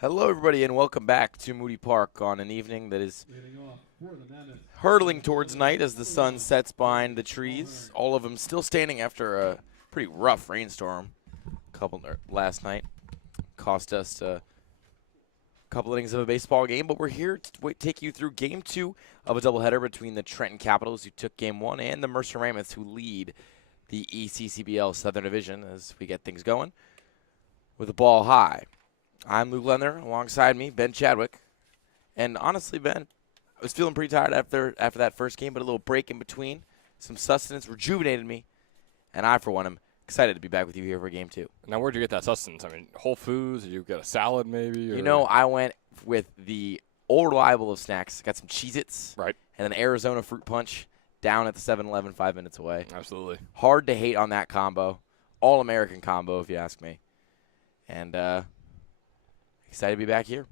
Hello, everybody, and welcome back to Moody Park on an evening that is hurtling towards night as the sun sets behind the trees. All of them still standing after a pretty rough rainstorm last night. Cost us a couple innings of a baseball game, but we're here to take you through Game 2 of a doubleheader between the Trenton Capitals, who took Game 1, and the Mercer Mammoths, who lead the ECCBL Southern Division as we get things going with the ball high. I'm Lou Leather. Alongside me, Ben Chadwick. And honestly, Ben, I was feeling pretty tired after that first game, but a little break in between, some sustenance rejuvenated me, and I, for one, am excited to be back with you here for Game 2. Now, where'd you get that sustenance? I mean, Whole Foods? Did you get a salad maybe? Or? You know, I went with the old reliable of snacks. Got some Cheez-Its. Right. And an Arizona fruit punch down at the 7-Eleven 5 minutes away. Absolutely. Hard to hate on that combo. All-American combo, if you ask me. And, excited to be back here.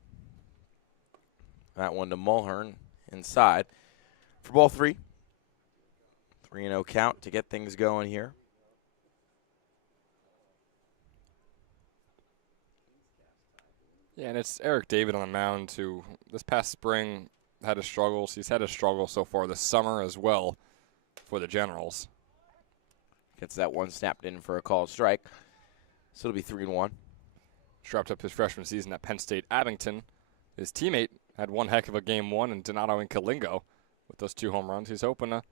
That one to Mulhern inside for ball 3. 3-0 count to get things going here. Yeah, and it's Eric David on the mound, who this past spring had his struggles. He's had his struggles so far this summer as well for the Generals. Gets that one snapped in for a called strike. So it'll be 3-1. Wrapped up his freshman season at Penn State Abington. His teammate had one heck of a Game 1 in Donato and Kalingo with those 2 home runs. He's hoping to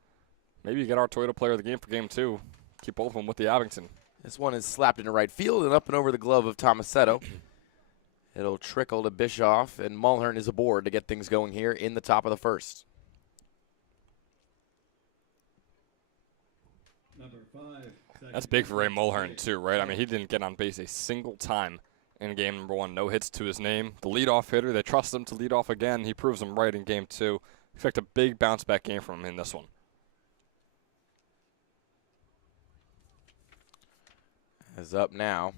maybe get our Toyota player of the game for Game 2. Keep both of them with the Abington. This one is slapped into right field and up and over the glove of Tomasetto. It'll trickle to Bischoff, and Mulhern is aboard to get things going here in the top of the first. That's big for Ray Mulhern, too, right? I mean, he didn't get on base a single time in Game number 1. No hits to his name. The leadoff hitter, they trust him to lead off again. He proves them right in Game 2. Expect a big bounce-back game from him in this one. As up now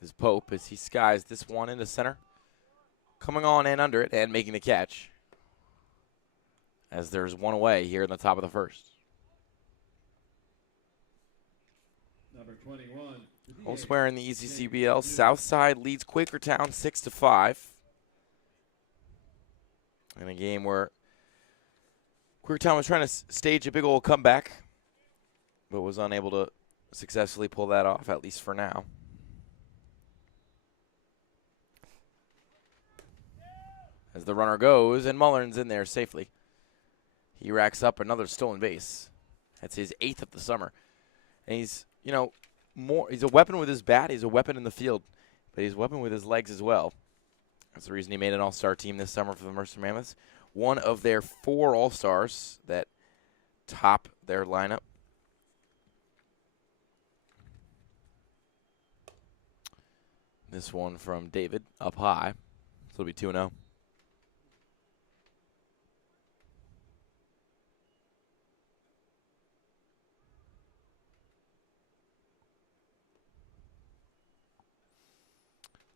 is Pope as he skies this one into center. Coming on and under it and making the catch. As there's one away here in the top of the first. Number 21. Elsewhere in the ECCBL, Southside leads Quakertown 6-5. In a game where Quakertown was trying to stage a big old comeback, but was unable to successfully pull that off, at least for now. As the runner goes, and Mulhern's in there safely. He racks up another stolen base. That's his 8th of the summer. And he's, you know, he's a weapon with his bat. He's a weapon in the field, but he's a weapon with his legs as well. That's the reason he made an all-star team this summer for the Mercer Mammoths. One of their 4 all-stars that top their lineup. This one from David up high. So it'll be 2-0.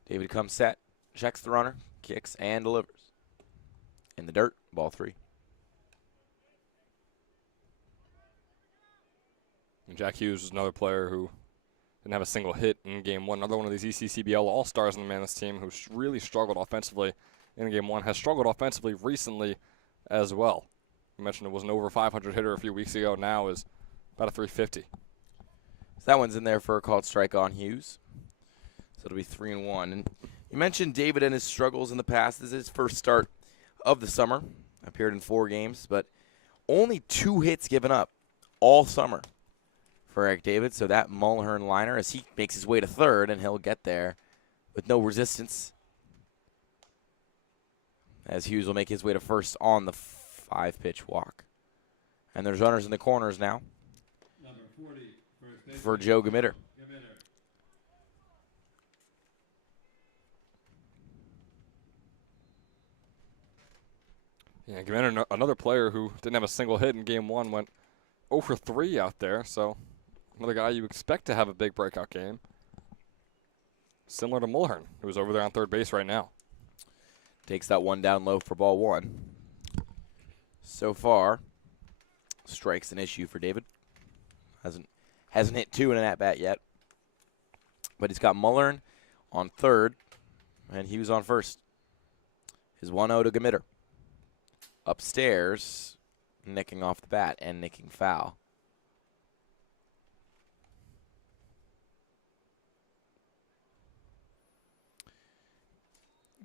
David comes set, checks the runner, kicks, and delivers. In the dirt, ball 3. And Jack Hughes was another player who didn't have a single hit in Game 1. Another one of these ECCBL All-Stars on the Mammoths team who really struggled offensively in Game 1. Has struggled offensively recently as well. You mentioned it was an over 500 hitter a few weeks ago. Now is about a 350. So that one's in there for a called strike on Hughes. So it'll be 3-1. And you mentioned David and his struggles in the past. This is his first start of the summer. Appeared in 4 games, but only 2 hits given up all summer for Eric David. So that Mulhern liner as he makes his way to third, and he'll get there with no resistance. As Hughes will make his way to first on the 5-pitch walk. And there's runners in the corners now. Number 40, for Joe Gamitter. Yeah, Gamitter, another player who didn't have a single hit in Game 1, went 0 for 3 out there. So another guy you expect to have a big breakout game. Similar to Mulhern, who's over there on third base right now. Takes that one down low for ball 1. So far, strike's an issue for David. Hasn't hit 2 in an at-bat yet. But he's got Mulhern on third, and he was on first. His 1-0 to Gmitter. Upstairs, nicking off the bat and nicking foul.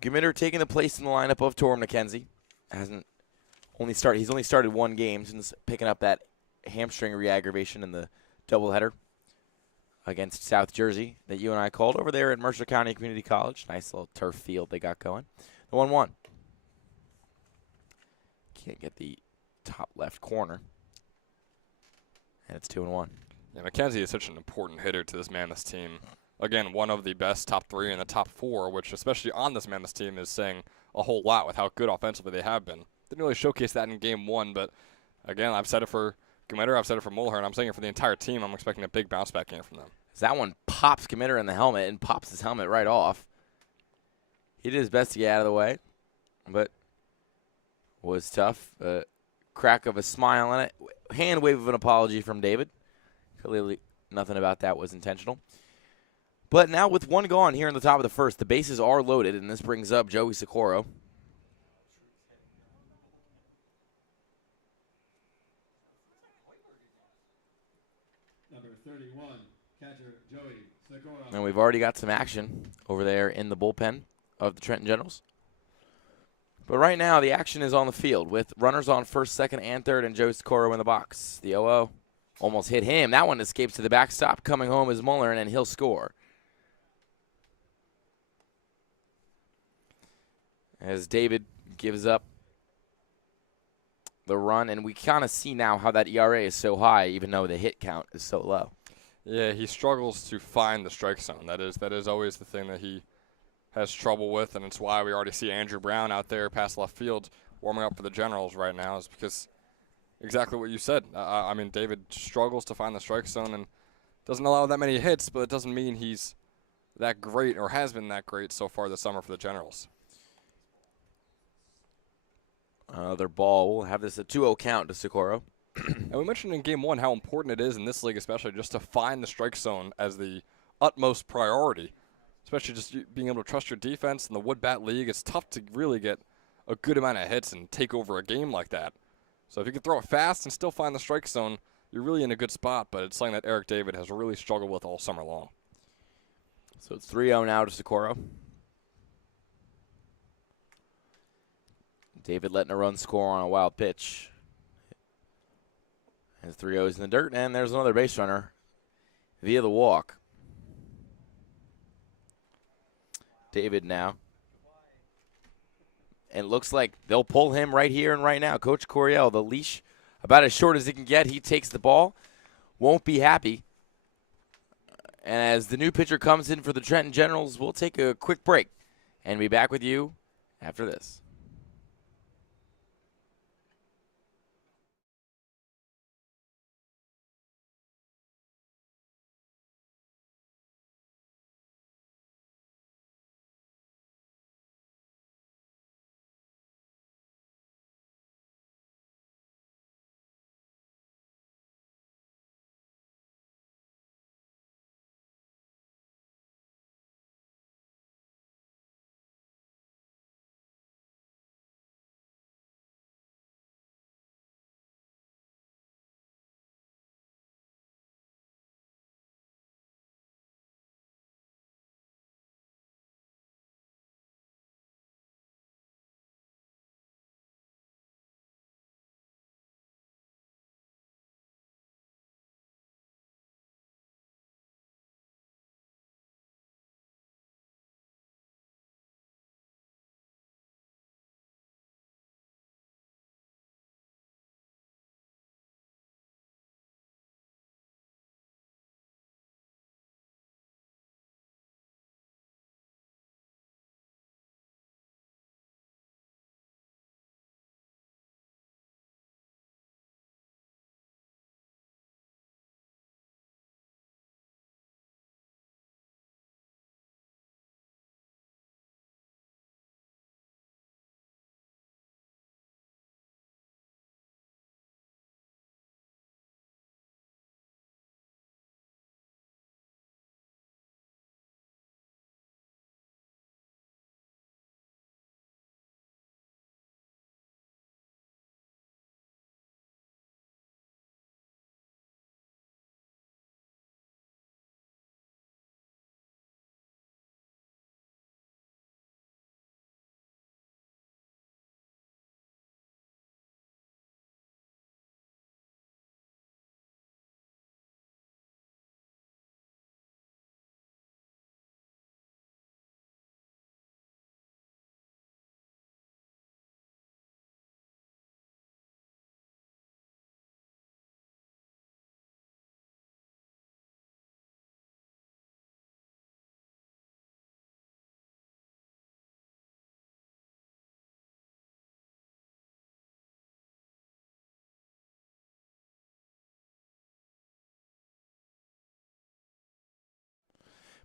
Gmitter taking the place in the lineup of Torm McKenzie. He's only started one game since picking up that hamstring re-aggravation in the doubleheader against South Jersey that you and I called over there at Mercer County Community College. Nice little turf field they got going. The 1-1. Can't get the top left corner. And it's 2-1. Yeah, McKenzie is such an important hitter to this Mammoths team. Again, one of the best top 3 in the top 4, which especially on this Mammoths team is saying a whole lot with how good offensively they have been. Didn't really showcase that in game 1, but again, I've said it for Gmitter, I've said it for Mulhern, I'm saying it for the entire team. I'm expecting a big bounce back game from them. As that one pops Gmitter in the helmet and pops his helmet right off. He did his best to get out of the way, but was tough. Crack of a smile on it. Hand wave of an apology from David. Clearly nothing about that was intentional. But now with one gone here in the top of the first, the bases are loaded, and this brings up Joey Socorro. Number 31, catcher Joey Segura. And we've already got some action over there in the bullpen of the Trenton Generals. But right now, the action is on the field with runners on first, second, and third, and Joey Socorro in the box. The 0-0 almost hit him. That one escapes to the backstop. Coming home is Mulhern, and he'll score. As David gives up the run, and we kind of see now how that ERA is so high, even though the hit count is so low. Yeah, he struggles to find the strike zone. That is always the thing that he has trouble with, and it's why we already see Andrew Brown out there past left field warming up for the Generals right now, is because exactly what you said. I mean, David struggles to find the strike zone and doesn't allow that many hits, but it doesn't mean he's that great or has been that great so far this summer for the Generals. Another ball. We'll have this a 2-0 count to Socorro. And we mentioned in game 1 how important it is in this league especially just to find the strike zone as the utmost priority. Especially just being able to trust your defense in the wood bat league. It's tough to really get a good amount of hits and take over a game like that. So if you can throw it fast and still find the strike zone, you're really in a good spot, but it's something that Eric David has really struggled with all summer long. So it's 3-0 now to Socorro. David letting a run score on a wild pitch. And 3-0's in the dirt, and there's another base runner via the walk. David now. And it looks like they'll pull him right here and right now. Coach Coryell, the leash about as short as he can get. He takes the ball. Won't be happy. And as the new pitcher comes in for the Trenton Generals, we'll take a quick break and be back with you after this.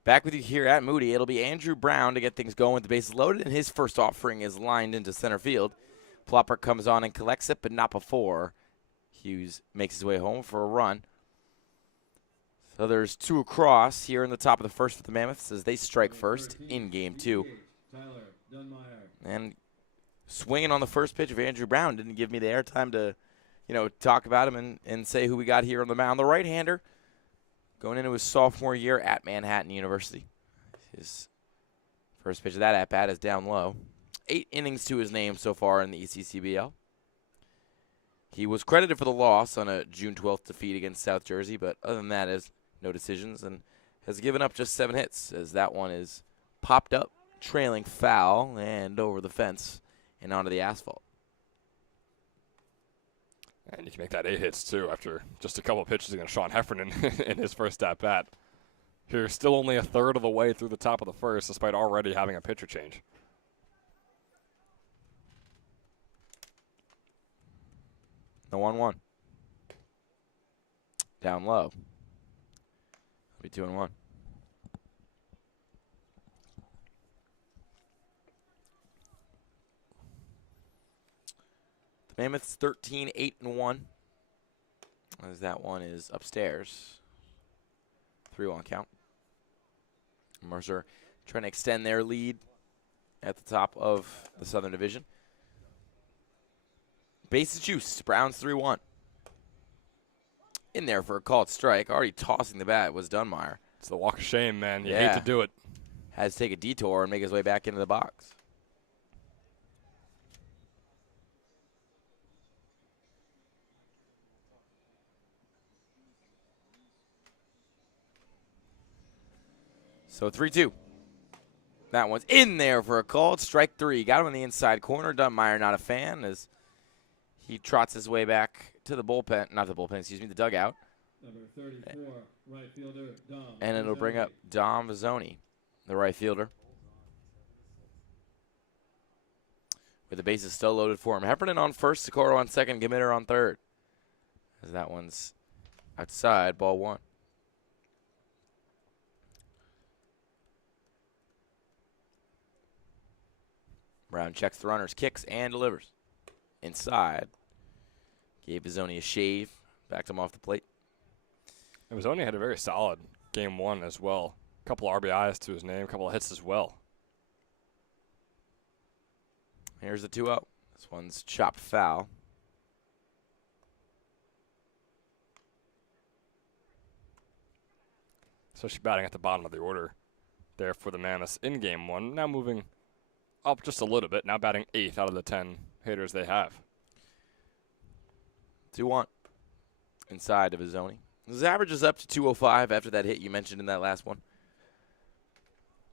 Back with you here at Moody. It'll be Andrew Brown to get things going with the bases loaded, and his first offering is lined into center field. Plopper comes on and collects it, but not before Hughes makes his way home for a run. So there's 2 across here in the top of the first for the Mammoths as they strike first in game 2. And swinging on the first pitch of Andrew Brown didn't give me the airtime to, talk about him and say who we got here on the mound. The right-hander going into his sophomore year at Manhattan University. His first pitch of that at-bat is down low. 8 innings to his name so far in the ECCBL. He was credited for the loss on a June 12th defeat against South Jersey, but other than that, has no decisions and has given up just 7 hits as that one is popped up, trailing foul and over the fence and onto the asphalt. And you can make that 8 hits, too, after just a couple of pitches against Sean Heffernan in his first at-bat. Here, still only a third of the way through the top of the first, despite already having a pitcher change. The 1-1. Down low. It'll be 2-1. The Mammoths 13-8-1. As that one is upstairs. 3-1 count. Mercer trying to extend their lead at the top of the Southern Division. Bases juice. Browns 3-1. In there for a called strike. Already tossing the bat was Dunmire. It's the walk of shame, man. You hate to do it. Has to take a detour and make his way back into the box. So 3-2. That one's in there for a called strike 3. Got him in the inside corner. Dunmire not a fan as he trots his way back to the bullpen. Not the bullpen, excuse me, the dugout. Number 34, right fielder, Dom. And it'll bring up Dom Vizzoni, the right fielder. With the bases still loaded for him. Heffernan on first, Socorro on second, Gamitter on third. As that one's outside, ball 1. Brown checks the runners, kicks, and delivers. Inside. Gave Vizzoni a shave. Backed him off the plate. And Vizzoni had a very solid game 1 as well. A couple RBIs to his name, a couple of hits as well. Here's the 2-0. This one's chopped foul. Especially batting at the bottom of the order there for the Mammoths in game 1. Now moving up just a little bit. Now batting 8th out of the 10 hitters they have. 2-1. Inside of Vizzoni. His average is up to 205 after that hit you mentioned in that last one.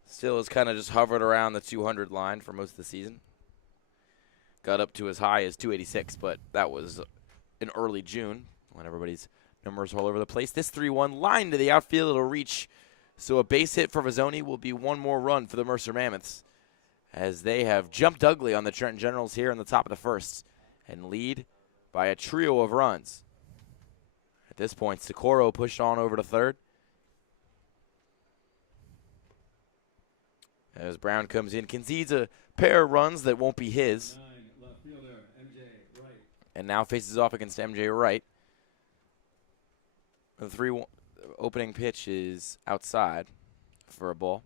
Still has kind of just hovered around the 200 line for most of the season. Got up to as high as 286, but that was in early June when everybody's numbers were all over the place. This 3-1 line to the outfield. It'll reach. So a base hit for Vizzoni will be one more run for the Mercer Mammoths as they have jumped ugly on the Trenton Generals here in the top of the first and lead by a trio of runs. At this point, Socorro pushed on over to third. As Brown comes in, concedes a pair of runs that won't be his. 9, left fielder, MJ Wright. And now faces off against MJ Wright. The 3-1 opening pitch is outside for a ball.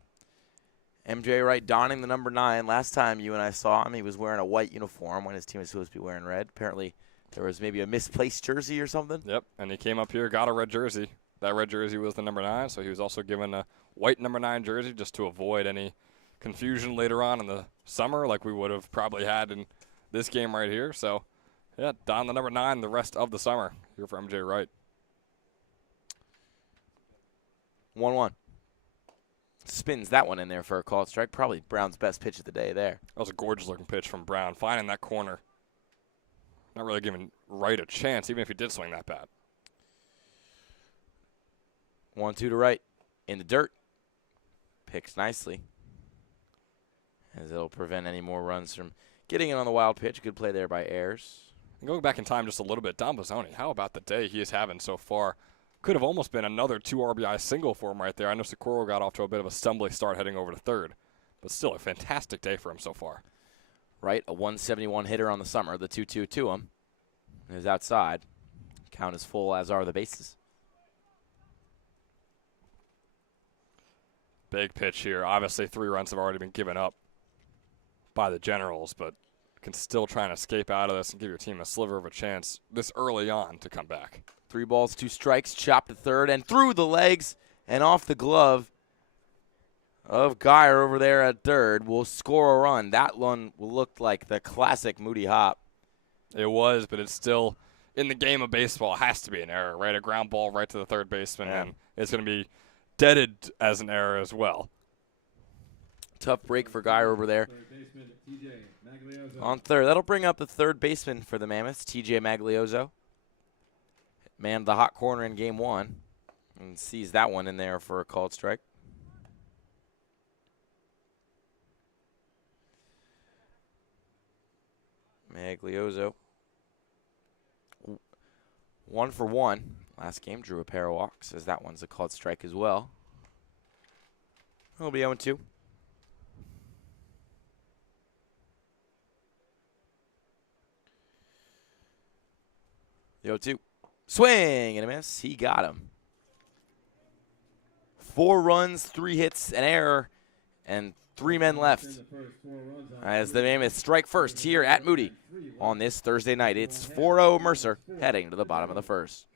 MJ Wright donning the number 9. Last time you and I saw him, he was wearing a white uniform when his team was supposed to be wearing red. Apparently, there was maybe a misplaced jersey or something. Yep, and he came up here, got a red jersey. That red jersey was the number 9, so he was also given a white number 9 jersey just to avoid any confusion later on in the summer like we would have probably had in this game right here. So, yeah, don the number 9 the rest of the summer here for MJ Wright. 1-1. Spins that one in there for a called strike. Probably Brown's best pitch of the day there. That was a gorgeous-looking pitch from Brown, finding that corner. Not really giving Wright a chance, even if he did swing that bat. 1-2 to Wright. In the dirt. Picks nicely. As it'll prevent any more runs from getting in on the wild pitch. Good play there by Ayers. And going back in time just a little bit, Dom Vizzoni, how about the day he is having so far? could have almost been another 2 RBI single for him right there. I know Socorro got off to a bit of a stumbly start heading over to third, but still a fantastic day for him so far. Right, a 171 hitter on the summer. The 2-2 to him is outside. Count is full, as are the bases. Big pitch here. Obviously, 3 runs have already been given up by the Generals, but can still try and escape out of this and give your team a sliver of a chance this early on to come back. 3 balls, 2 strikes, chopped to third, and through the legs and off the glove of Geyer over there at third. Will score a run. That one will look like the classic Moody hop. It was, but it's still, in the game of baseball, it has to be an error, right? A ground ball right to the third baseman, and it's going to be deaded as an error as well. Tough break for Geyer over there. On third. That'll bring up the third baseman for the Mammoths, TJ Magliozzo. Manned the hot corner in game 1 and sees that one in there for a called strike. Magliozzo. 1 for 1. Last game drew a pair of walks, as that one's a called strike as well. He'll be 0-2. The 0-2. Swing and a miss. He got him. 4 runs, 3 hits, an error, and 3 men left. As the Mammoths strike first here at Moody on this Thursday night. It's 4-0 Mercer heading to the bottom of the first.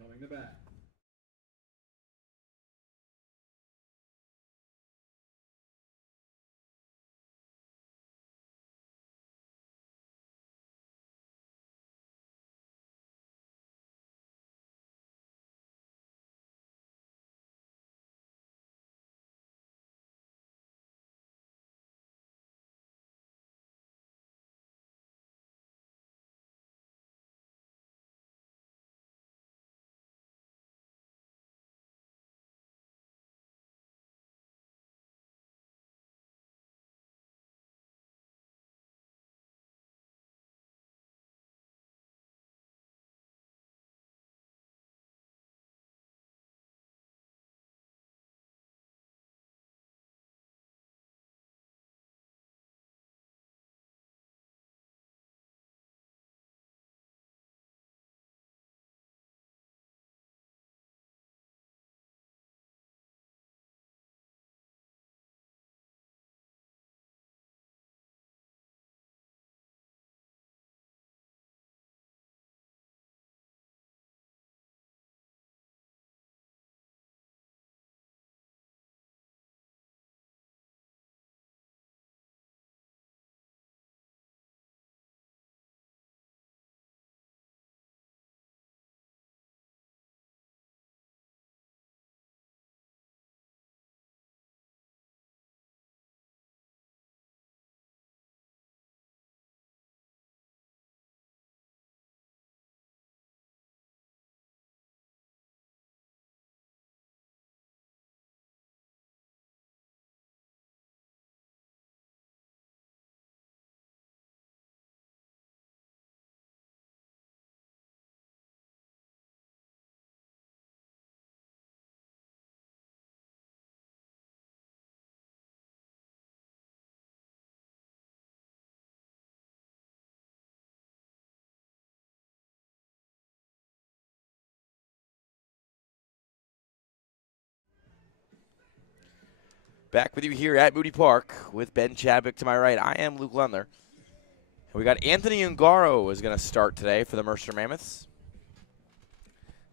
Back with you here at Moody Park with Ben Chadwick to my right. I am Luke Lundler. And we got Anthony Ungaro is going to start today for the Mercer Mammoths.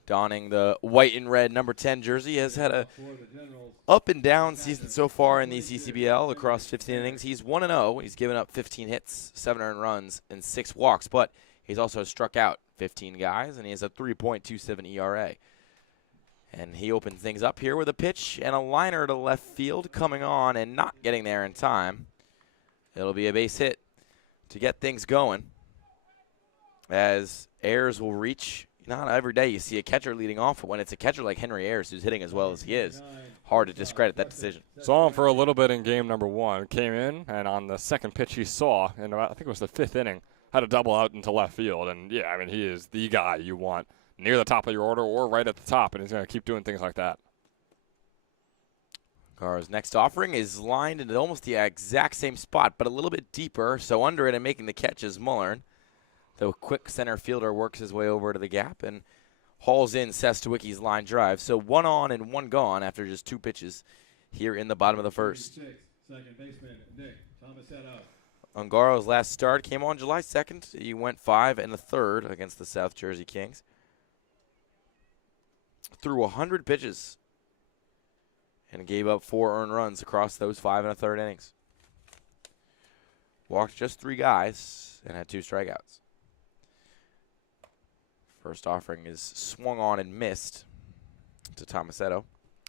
Donning the white and red number 10 jersey, has had a up and down season so far in the ECCBL across 15 innings. He's 1-0. He's given up 15 hits, 7 earned runs, and 6 walks, but he's also struck out 15 guys, and he has a 3.27 ERA. And he opens things up here with a pitch and a liner to left field coming on and not getting there in time. It'll be a base hit to get things going, as Ayers will reach. Not every day you see a catcher leading off, but when it's a catcher like Henry Ayers who's hitting as well as he is, hard to discredit that decision. Saw him for a little bit in game number 1. Came in, and on the second pitch he saw, and I think it was the 5th inning, had a double out into left field. And, yeah, I mean, he is the guy you want near the top of your order or right at the top, and he's going to keep doing things like that. Ungara's next offering is lined into almost the exact same spot, but a little bit deeper, so under it and making the catch is Mullern. The quick center fielder works his way over to the gap and hauls in Sestawicki's line drive. So 1 on and 1 gone after just 2 pitches here in the bottom of the first. Second baseman, Nick Tomasetto. Ungara's last start came on July 2nd. He went 5 1/3 against the South Jersey Kings. Threw 100 pitches and gave up 4 earned runs across those 5 1/3 innings. Walked just 3 guys and had 2 strikeouts. First offering is swung on and missed to Tomasetto.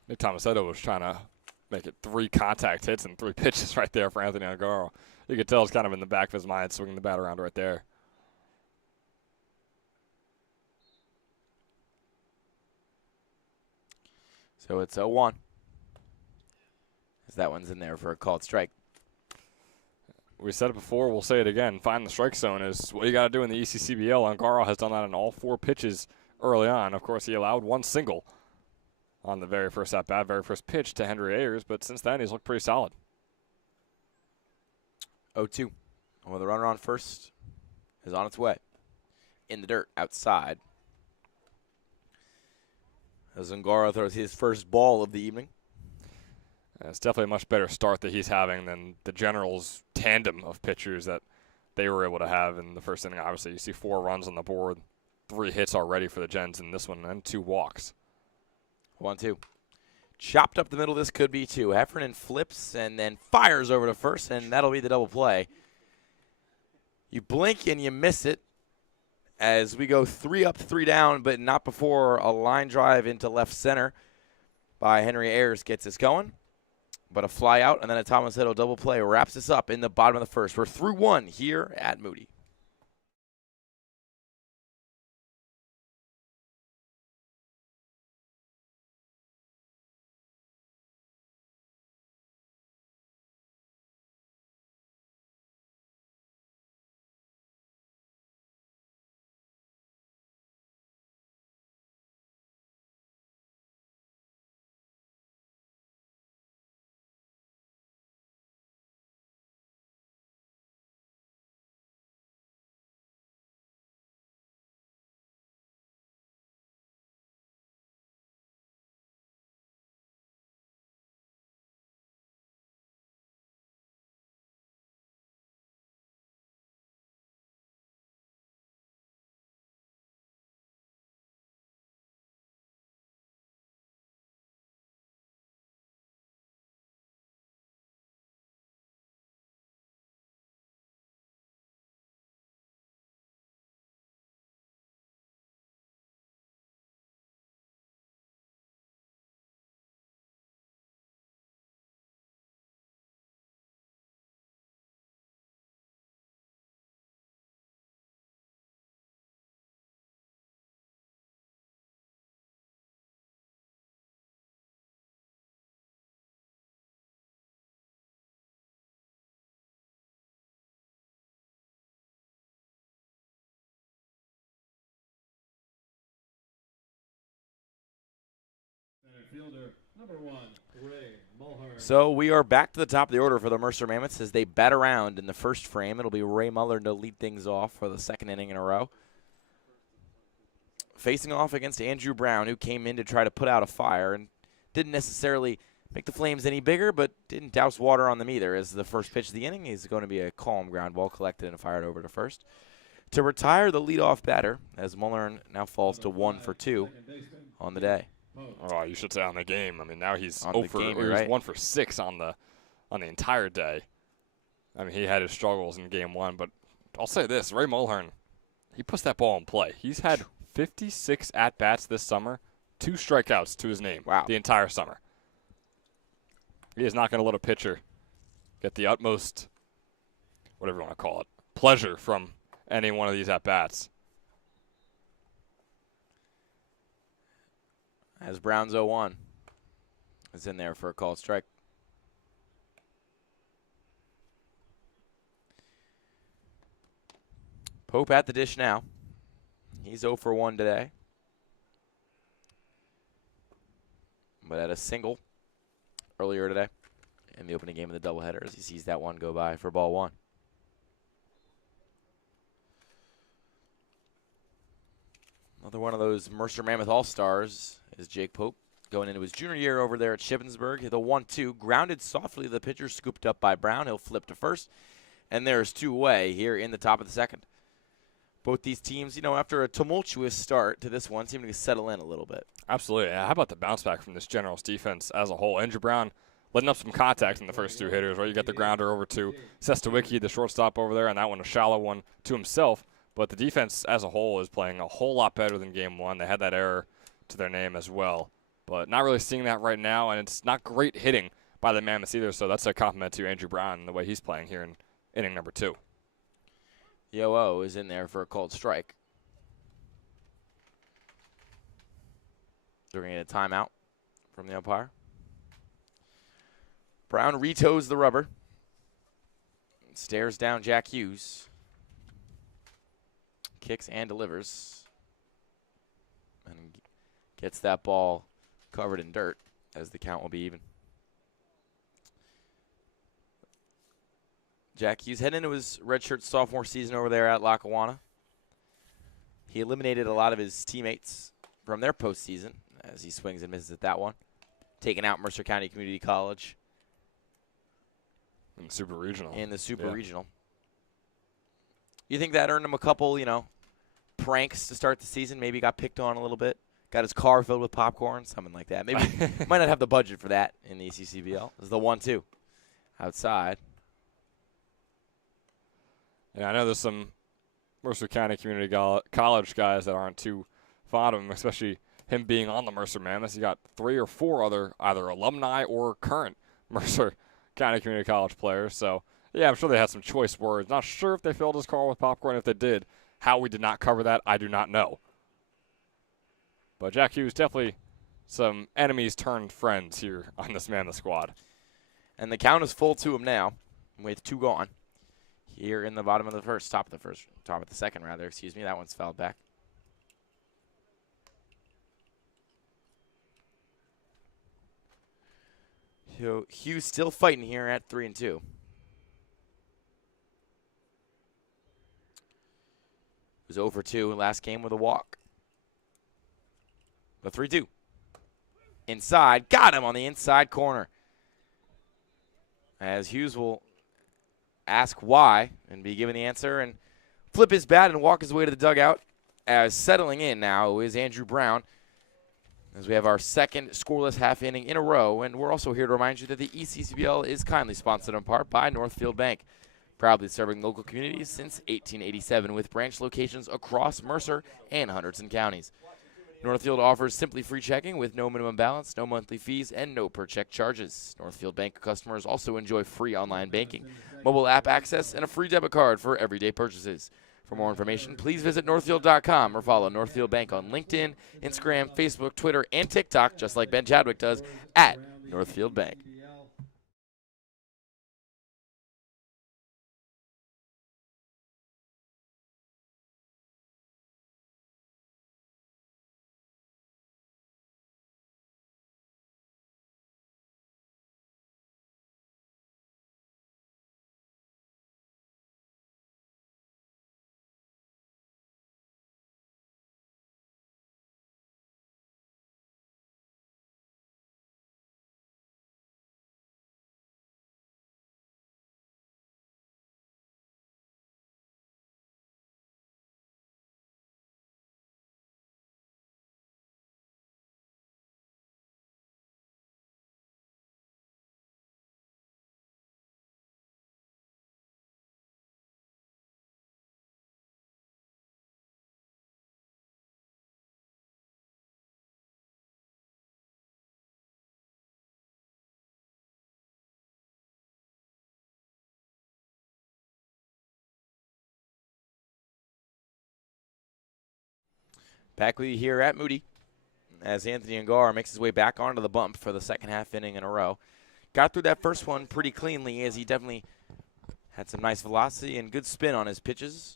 Nick Tomasetto was trying to make it 3 contact hits and 3 pitches right there for Anthony Ungara. You could tell it's kind of in the back of his mind, swinging the bat around right there. So it's 0-1. As that one's in there for a called strike. We said it before, we'll say it again. Find the strike zone is what you got to do in the ECCBL. Ungara has done that in all 4 pitches early on. Of course, he allowed 1 single on the very first at-bat, very first pitch to Henry Ayers, but since then he's looked pretty solid. 0-2. Well, the runner on first is on its way. In the dirt, outside. As Ungara throws his first ball of the evening. It's definitely a much better start that he's having than the Generals' tandem of pitchers that they were able to have in the first inning. Obviously, you see 4 runs on the board, 3 hits already for the Gens in this one, and 2 walks. 1-2. Chopped up the middle, this could be 2. Heffernan flips and then fires over to first, and that'll be the double play. You blink and you miss it as we go 3 up, 3 down, but not before a line drive into left center by Henry Ayers gets us going. But a fly out and then a Tomasetto double play wraps us up in the bottom of the first. We're through 1 here at Moody. Fielder, number 1, Ray Mulhern. So we are back to the top of the order for the Mercer Mammoths as they bat around in the first frame. It'll be Ray Mullern to lead things off for the 2nd inning in a row. Facing off against Andrew Brown, who came in to try to put out a fire and didn't necessarily make the flames any bigger, but didn't douse water on them either. As the first pitch of the inning is going to be a calm ground ball collected and fired over to first. To retire the leadoff batter, as Mullern now falls to 1 for 2 on the day. Oh, you should say on the game. I mean, now he's On 0 the for, game, or you're he's right. 1 for 6 on the entire day. I mean, he had his struggles in game 1, but I'll say this: Ray Mulhern, he puts that ball in play. He's had 56 at bats this summer, 2 strikeouts to his name. Wow. The entire summer. He is not going to let a pitcher get the utmost, whatever you want to call it, pleasure from any one of these at bats. As Brown's 0-1 is in there for a called strike. Pope at the dish now. He's 0 for 1 today. but had a single earlier today in the opening game of the doubleheader as he sees that one go by for ball one. Another one of those Mercer Mammoth All-Stars is Jake Pope, going into his junior year over there at Shippensburg. The 1-2, grounded softly. The pitcher scooped up by Brown. He'll flip to first, and there's two away here in the top of the second. Both these teams, you know, after a tumultuous start to this one, seem to settle in a little bit. Absolutely. How about the bounce back from this Generals defense as a whole? Andrew Brown letting up some contact in the first two hitters, right? You got the grounder over to Sestawicki, the shortstop over there, and that one a shallow one to himself. But the defense as a whole is playing a whole lot better than game one. They had that error to their name as well. But not really seeing that right now, and it's not great hitting by the Mammoths either, so that's a compliment to Andrew Brown and the way he's playing here in inning number 2. Yo-O is in there for a called strike. They're going to get a timeout from the umpire. Brown retoes the rubber. Stares down Jack Hughes. Kicks and delivers. And gets that ball covered in dirt as the count will be even. Jack Hughes heading into his redshirt sophomore season over there at Lackawanna. He eliminated a lot of his teammates from their postseason as he swings and misses at that one. Taking out Mercer County Community College. In the Super Regional. In the Super Regional. You think that earned him a couple, you know, pranks to start the season? Maybe got picked on a little bit. Got his car filled with popcorn, something like that. Maybe might not have the budget for that in the ECCBL. This is the 1-2 outside. Yeah, I know there's some Mercer County Community College guys that aren't too fond of him, especially him being on the Mercer Mammoths. You got 3 or 4 other either alumni or current Mercer County Community College players. So, yeah, I'm sure they had some choice words. Not sure if they filled his car with popcorn. If they did, how we did not cover that, I do not know. But Jack Hughes, definitely some enemies turned friends here on this Mammoth squad. And the count is full to him now with 2 gone. Here in the bottom of the first, top of the second rather, excuse me. That one's fouled back. So Hughes still fighting here at 3-2. Was 0-2 last game with a walk. The 3-2. Inside, got him on the inside corner. As Hughes will ask why and be given the answer and flip his bat and walk his way to the dugout. As settling in now is Andrew Brown as we have our second scoreless half inning in a row. And we're also here to remind you that the ECCBL is kindly sponsored in part by Northfield Bank, proudly serving local communities since 1887 with branch locations across Mercer and Hunterdon counties. Northfield offers simply free checking with no minimum balance, no monthly fees, and no per-check charges. Northfield Bank customers also enjoy free online banking, mobile app access, and a free debit card for everyday purchases. For more information, please visit northfield.com or follow Northfield Bank on LinkedIn, Instagram, Facebook, Twitter, and TikTok, just like Ben Chadwick does, at Northfield Bank. Back with you here at Moody as Anthony Angar makes his way back onto the bump for the second half inning in a row. Got through that first one pretty cleanly as he definitely had some nice velocity and good spin on his pitches.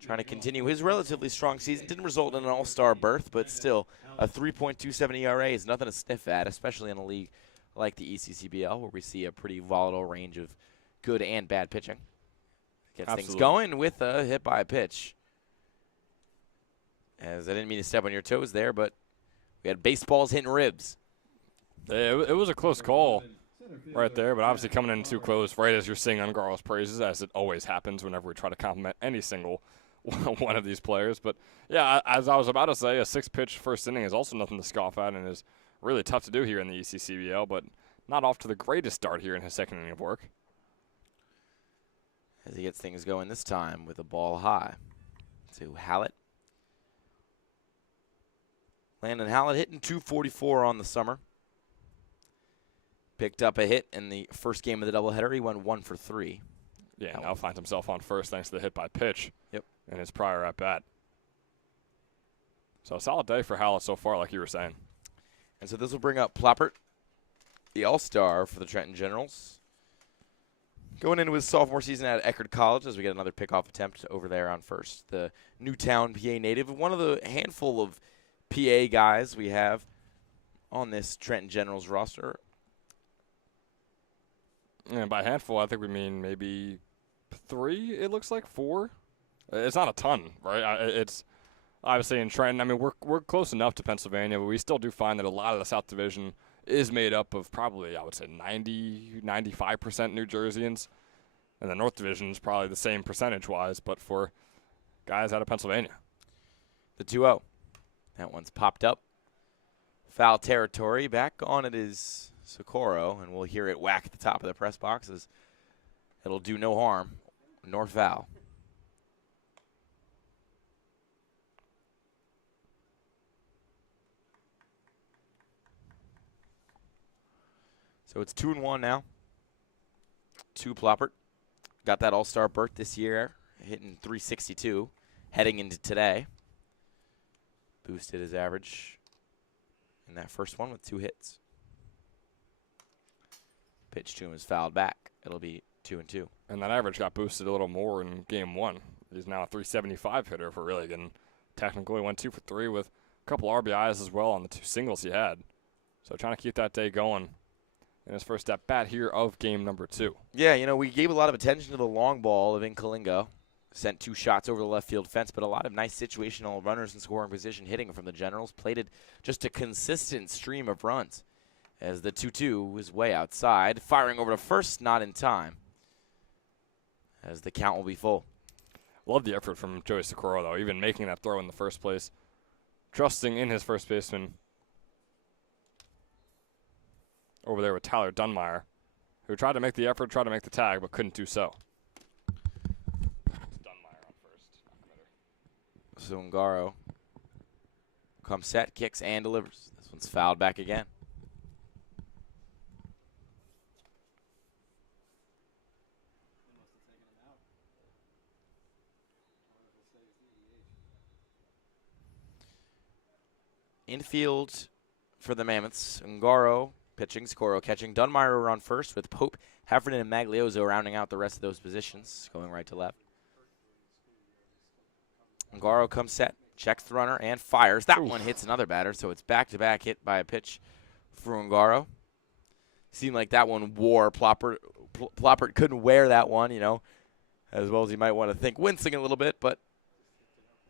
trying to continue his relatively strong season. Didn't result in an all-star berth, but still a 3.27 ERA is nothing to sniff at, especially in a league like the ECCBL, where we see a pretty volatile range of good and bad pitching. Gets things going with a hit by a pitch. As I didn't mean to step on your toes there, but we had baseballs hitting ribs. It was a close call right there, but obviously coming in too close right as you're singing Ungaro's praises, as it always happens whenever we try to compliment any single one of these players. But, yeah, as I was about to say, a 6-pitch first inning is also nothing to scoff at and is really tough to do here in the ECCBL, but not off to the greatest start here in his second inning of work. As he gets things going this time with a ball high to Hallett. Landon Hallett hitting .244 on the summer. Picked up a hit in the first game of the doubleheader. He went 1 for 3. Yeah, now finds himself on first thanks to the hit by pitch. Yep. In his prior at-bat. So a solid day for Hallett so far, like you were saying. And so this will bring up Ploppert, the all-star for the Trenton Generals. Going into his sophomore season at Eckerd College as we get another pickoff attempt over there on first. The Newtown, PA native, one of the handful of PA guys we have on this Trenton Generals roster. And by handful, I think we mean maybe 3, it looks like, 4. It's not a ton, right? It's obviously in Trenton. I mean, we're close enough to Pennsylvania, but we still do find that a lot of the South Division is made up of probably, I would say, 95% New Jerseyans. And the North Division is probably the same percentage-wise, but for guys out of Pennsylvania. The 2-0. That one's popped up. Foul territory. Back on it is Socorro, and we'll hear it whack at the top of the press boxes. It'll do no harm, nor foul. So it's 2-1 now. 2 Ploppert. Got that all-star berth this year, hitting .362, heading into today. Boosted his average in that first one with 2 hits. Pitch to him is fouled back. It'll be 2-2. And that average got boosted a little more in game 1. He's now a .375 hitter for really getting technical. He went 2 for 3 with a couple RBIs as well on the 2 singles he had. So trying to keep that day going in his first at-bat here of game number 2. Yeah, you know, we gave a lot of attention to the long ball of Inkalingo. Sent 2 shots over the left field fence, but a lot of nice situational runners in scoring position hitting from the Generals. Plated just a consistent stream of runs as the 2-2 was way outside. Firing over to first, not in time, as the count will be full. Love the effort from Joey Socorro, though, even making that throw in the first place. Trusting in his first baseman over there with Tyler Dunmeyer, who tried to make the effort, tried to make the tag, but couldn't do so. Dunmeyer on first. So Ungaro comes set, kicks, and delivers. This one's fouled back again. Infield for the Mammoths. Ungaro pitching, Socorro catching. Dunmeyer over on first with Pope, Heffernan, and Maglioso rounding out the rest of those positions, going right to left. Ungaro comes set, checks the runner, and fires. That one hits another batter, so it's back-to-back hit by a pitch for Ungaro. Seemed like that one wore Ploppert. Ploppert couldn't wear that one, you know, as well as he might want to think, wincing a little bit, but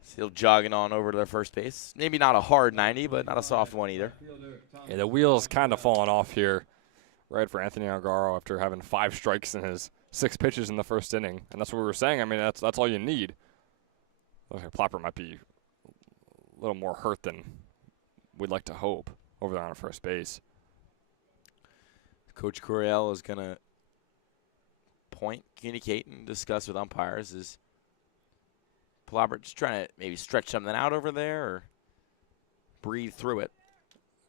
still jogging on over to their first base. Maybe not a hard 90, but not a soft one either. Yeah, the wheels kind of falling off here, right, for Anthony Ungaro after having 5 strikes in his 6 pitches in the first inning. And that's what we were saying. I mean, that's all you need. Okay, Ploppert might be a little more hurt than we'd like to hope over there on first base. Coach Coriel is going to communicate, and discuss with umpires. Is Ploppert just trying to maybe stretch something out over there or breathe through it?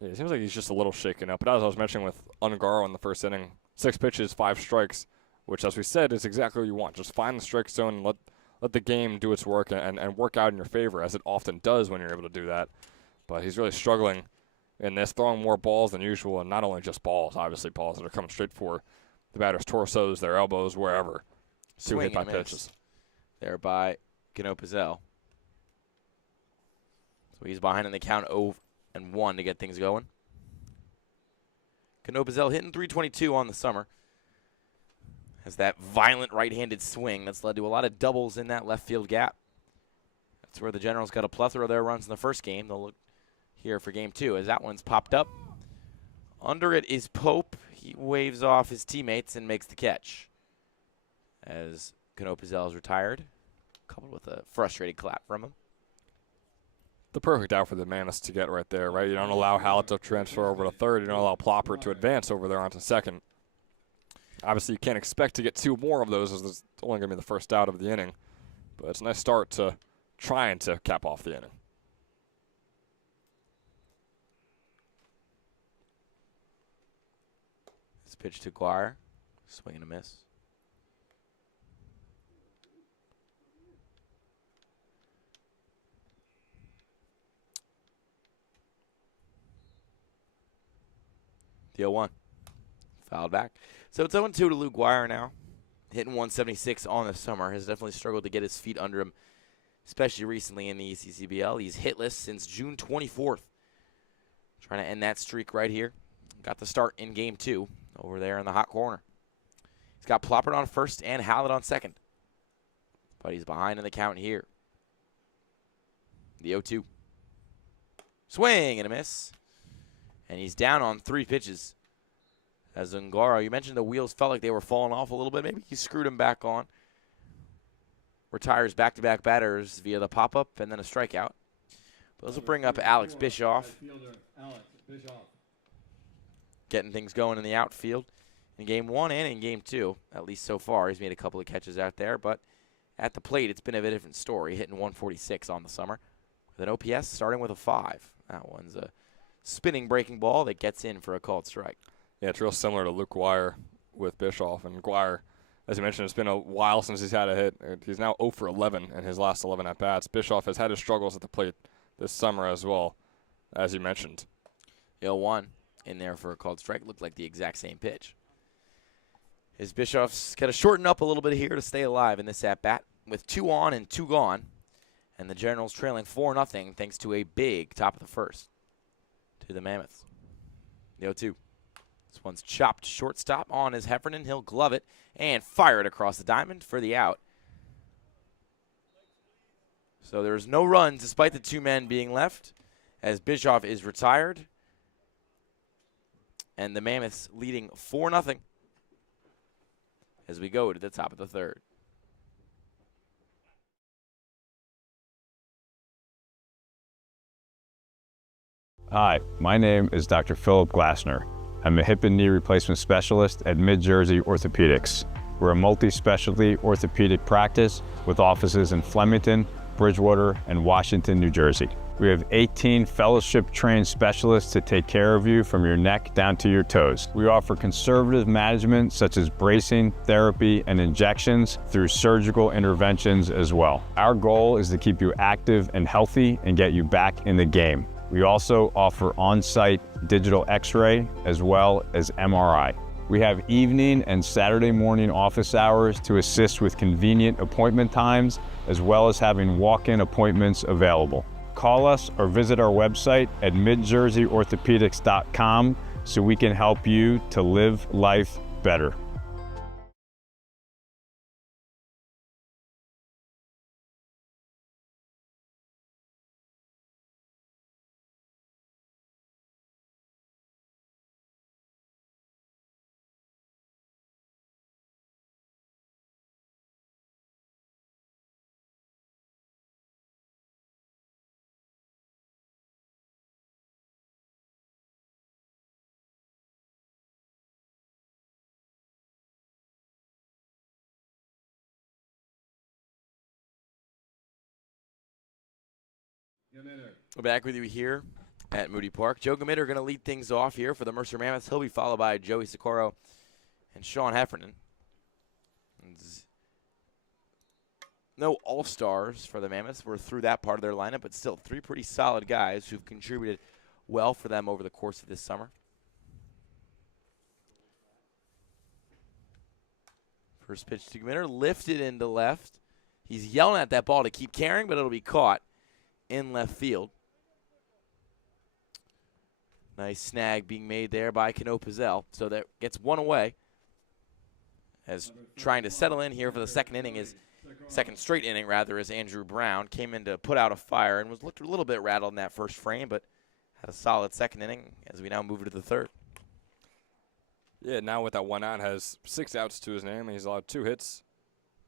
Yeah, it seems like he's just a little shaken up. But as I was mentioning with Ungaro in the first inning, 6 pitches, 5 strikes, which, as we said, is exactly what you want. Just find the strike zone and let the game do its work and work out in your favor, as it often does when you're able to do that. But he's really struggling in this, throwing more balls than usual, and not only just balls, obviously balls that are coming straight for the batter's torsos, their elbows, wherever. 2 hit by pitches. There by Canopizel. So he's behind in the count 0-1 to get things going. Canopizel hitting .322 on the summer. Has that violent right-handed swing that's led to a lot of doubles in that left field gap. That's where the Generals got a plethora of their runs in the first game. They'll look here for game 2 as that one's popped up. Under it is Pope. He waves off his teammates and makes the catch as Canopizel is retired, coupled with a frustrated clap from him. The perfect out for the Mammoths to get right there, right? You don't allow Hallett to transfer over to third. You don't allow Plopper to advance over there onto second. Obviously, you can't expect to get 2 more of those as it's only going to be the first out of the inning. But it's a nice start to trying to cap off the inning. This pitch to Guire. Swing and a miss. The 0-1. Fouled back. So it's 0-2 to Luke Guire now. Hitting 176 on the summer. Has definitely struggled to get his feet under him, especially recently in the ECCBL. He's hitless since June 24th. Trying to end that streak right here. Got the start in game 2 over there in the hot corner. He's got Plopper on first and Hallett on second. But he's behind in the count here. The 0-2. Swing and a miss. And he's down on 3 pitches. As Ungaro, you mentioned the wheels felt like they were falling off a little bit. Maybe he screwed him back on. Retires back-to-back batters via the pop-up and then a strikeout. But this will bring up Alex Bischoff. Getting things going in the outfield in game 1 and in game 2, at least so far. He's made a couple of catches out there, but at the plate, it's been a bit different story, hitting 146 on the summer with an OPS starting with a 5. That one's a spinning breaking ball that gets in for a called strike. Yeah, it's real similar to Luke Guire with Bischoff. And Guire, as you mentioned, it's been a while since he's had a hit. He's now 0 for 11 in his last 11 at-bats. Bischoff has had his struggles at the plate this summer as well, as you mentioned. 0-1 in there for a called strike. Looked like the exact same pitch. His Bischoff's got to shorten up a little bit here to stay alive in this at-bat with 2 on and 2 gone. And the Generals trailing 4-0 thanks to a big top of the first to the Mammoths. The 0-2. This one's chopped shortstop on his Heffernan. He'll glove it and fire it across the diamond for the out. So there's no runs despite the 2 men being left as Bischoff is retired. And the Mammoths leading 4-0 as we go to the top of the third. Hi, my name is Dr. Philip Glassner. I'm a hip and knee replacement specialist at Mid-Jersey Orthopedics. We're a multi-specialty orthopedic practice with offices in Flemington, Bridgewater, and Washington, New Jersey. We have 18 fellowship-trained specialists to take care of you from your neck down to your toes. We offer conservative management such as bracing, therapy, and injections through surgical interventions as well. Our goal is to keep you active and healthy and get you back in the game. We also offer on-site digital x-ray as well as MRI. We have evening and Saturday morning office hours to assist with convenient appointment times, as well as having walk-in appointments available. Call us or visit our website at midjerseyorthopedics.com so we can help you to live life better. We're back with you here at Moody Park. Joe Gamitter going to lead things off here for the Mercer Mammoths. He'll be followed by Joey Socorro and Sean Heffernan. No all-stars for the Mammoths. We're through that part of their lineup, but still 3 pretty solid guys who've contributed well for them over the course of this summer. First pitch to Gamitter, lifted into left. He's yelling at that ball to keep carrying, but it'll be caught in left field. Nice snag being made there by Cano Pizzell. So that gets one away. As trying to settle in here for the second inning is second straight inning rather, as Andrew Brown came in to put out a fire and was looked a little bit rattled in that first frame, but had a solid second inning as we now move to the third. Yeah, now with that one out, has 6 outs to his name. He's allowed 2 hits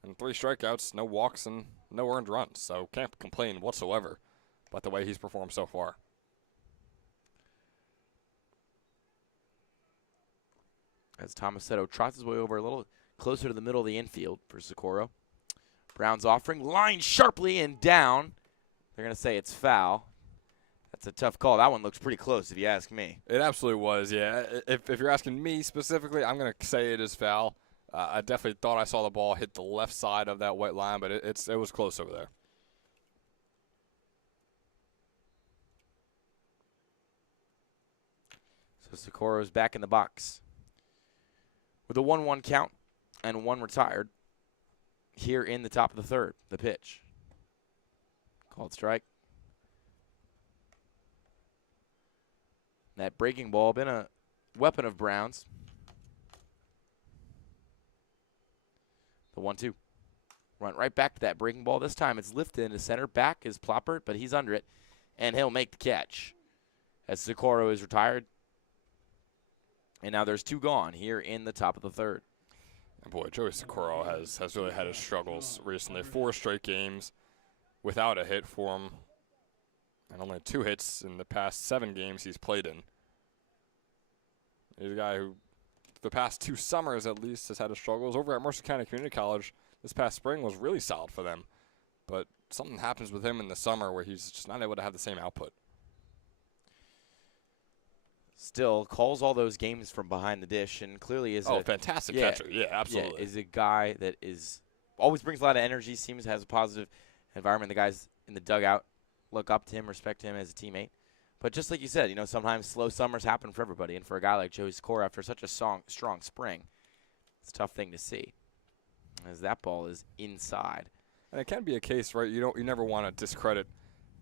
and 3 strikeouts, no walks, and no earned runs. So can't complain whatsoever about the way he's performed so far. As Tomasetto trots his way over a little closer to the middle of the infield for Socorro. Brown's offering, line sharply and down. They're going to say it's foul. That's a tough call. That one looks pretty close, if you ask me. It absolutely was, yeah. If you're asking me specifically, I'm going to say it is foul. I definitely thought I saw the ball hit the left side of that white line, but it was close over there. So Socorro's back in the box with a 1-1 count and 1 retired here in the top of the third. The pitch. Called strike. That breaking ball been a weapon of Brown's. The 1-2. Run right back to that breaking ball. This time it's lifted into center. Back is Ploppert, but he's under it, and he'll make the catch as Socorro is retired. And now there's 2 gone here in the top of the third. And boy, Joey Socorro has really had his struggles recently. 4 straight games without a hit for him, and only 2 hits in the past 7 games he's played in. He's a guy who, the past 2 summers at least, has had his struggles. Over at Mercer County Community College this past spring was really solid for them, but something happens with him in the summer where he's just not able to have the same output. Still calls all those games from behind the dish, and clearly is a fantastic catcher. Yeah, absolutely. Yeah, is a guy that is always brings a lot of energy, seems has a positive environment. The guys in the dugout look up to him, respect him as a teammate. But just like you said, sometimes slow summers happen for everybody, and for a guy like Joey Socorro after such a strong spring, it's a tough thing to see, as that ball is inside. And it can be a case, right? You never want to discredit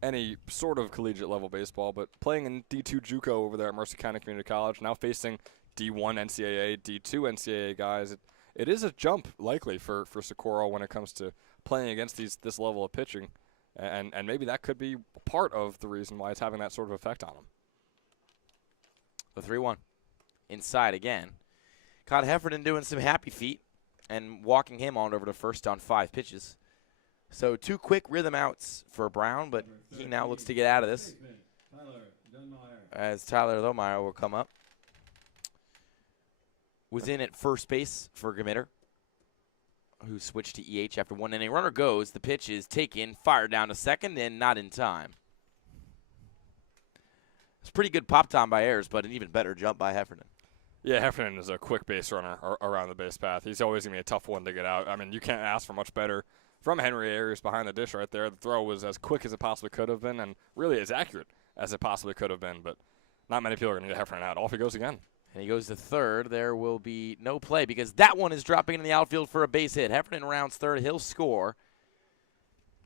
any sort of collegiate level baseball, but playing in D2 JUCO over there at Mercer County Community College, now facing D1 NCAA, D2 NCAA guys, it is a jump likely for Socorro when it comes to playing against this level of pitching, and maybe that could be part of the reason why it's having that sort of effect on him. The 3-1 inside again. Caught Heffernan doing some happy feet and walking him on over to first on 5 pitches. So 2 quick rhythm outs for Brown, but he now looks to get out of this as Tyler Lohmeyer will come up. Was in at first base for Gamitter, who switched to EH after 1 inning. Runner goes. The pitch is taken, fired down to second, and not in time. It's a pretty good pop time by Ayers, but an even better jump by Heffernan. Yeah, Heffernan is a quick base runner around the base path. He's always going to be a tough one to get out. I mean, you can't ask for much better from Henry Ayers behind the dish right there. The throw was as quick as it possibly could have been, and really as accurate as it possibly could have been, but not many people are going to get Heffernan out. Off he goes again. And he goes to third. There will be no play because that one is dropping into the outfield for a base hit. Heffernan rounds third. He'll score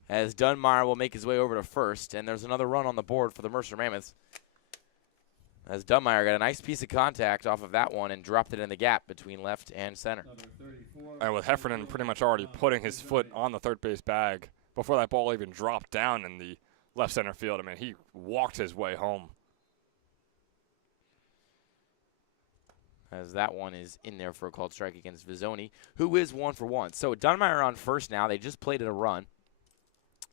as Dunmeyer will make his way over to first, and there's another run on the board for the Mercer Mammoths, as Dunmeyer got a nice piece of contact off of that one and dropped it in the gap between left and center. And with Heffernan pretty much already putting his foot on the third base bag before that ball even dropped down in the left center field, I mean, he walked his way home. As that one is in there for a called strike against Vizzoni, who is 1 for 1. So Dunmeyer on first now. They just played it a run.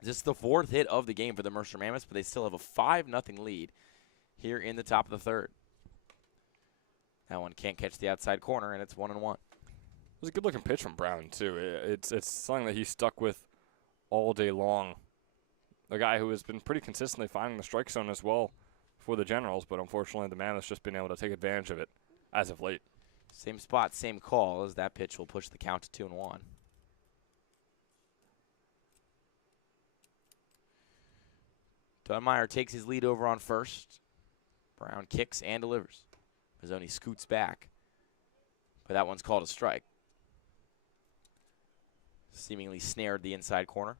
This is the 4th hit of the game for the Mercer Mammoths, but they still have a 5-0 lead here in the top of the third. That one can't catch the outside corner, and it's 1-1. It was a good-looking pitch from Brown, too. It's something that he stuck with all day long. A guy who has been pretty consistently finding the strike zone as well for the Generals, but unfortunately the Mammoths just been able to take advantage of it as of late. Same spot, same call, as that pitch will push the count to 2-1. Dunmeyer takes his lead over on first. Brown kicks and delivers. Vizzoni scoots back, but that one's called a strike. seemingly snared the inside corner.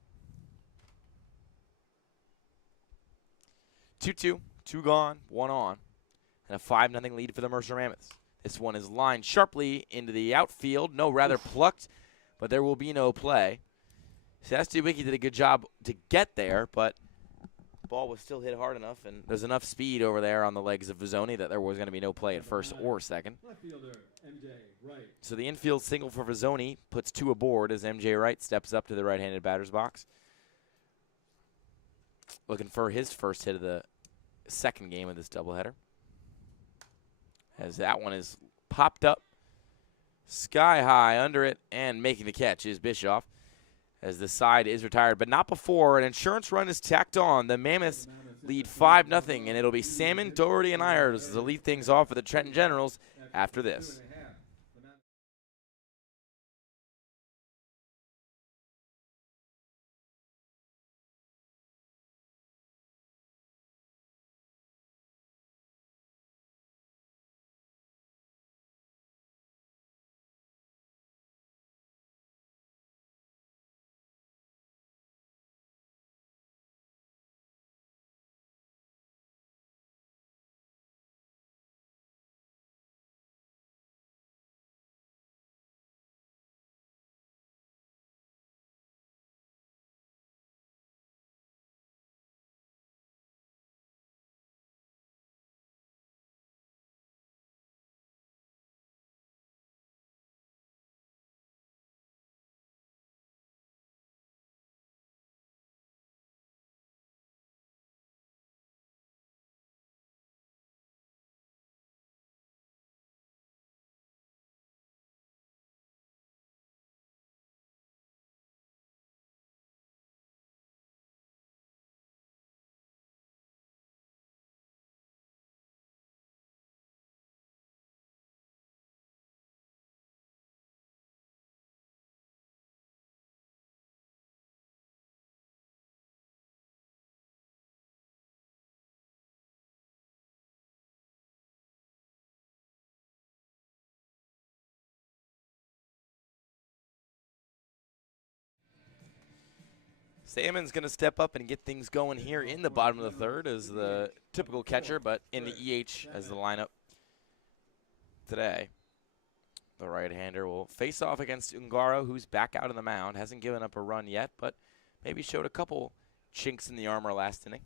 2-2, 2 gone, 1 on, and a 5-0 lead for the Mercer Mammoths. This one is lined sharply into the outfield. No, rather plucked, but there will be no play. Sastuwicki did a good job to get there, but the ball was still hit hard enough, and there's enough speed over there on the legs of Vizzoni that there was going to be no play at first or second. Left fielder, MJ Wright. So the infield single for Vizzoni puts 2 aboard as MJ Wright steps up to the right-handed batter's box. Looking for his first hit of the second game of this doubleheader. As that one is popped up sky high under it, and making the catch is Bischoff as the side is retired, but not before an insurance run is tacked on. The Mammoths lead 5-0, and it'll be Salmon, Doherty, and Ayers to lead things off for the Trenton Generals after this. Salmon's going to step up and get things going here in the bottom of the third as the typical catcher, but in the EH as the lineup today. The right-hander will face off against Ungaro, who's back out on the mound. Hasn't given up a run yet, but maybe showed a couple chinks in the armor last inning.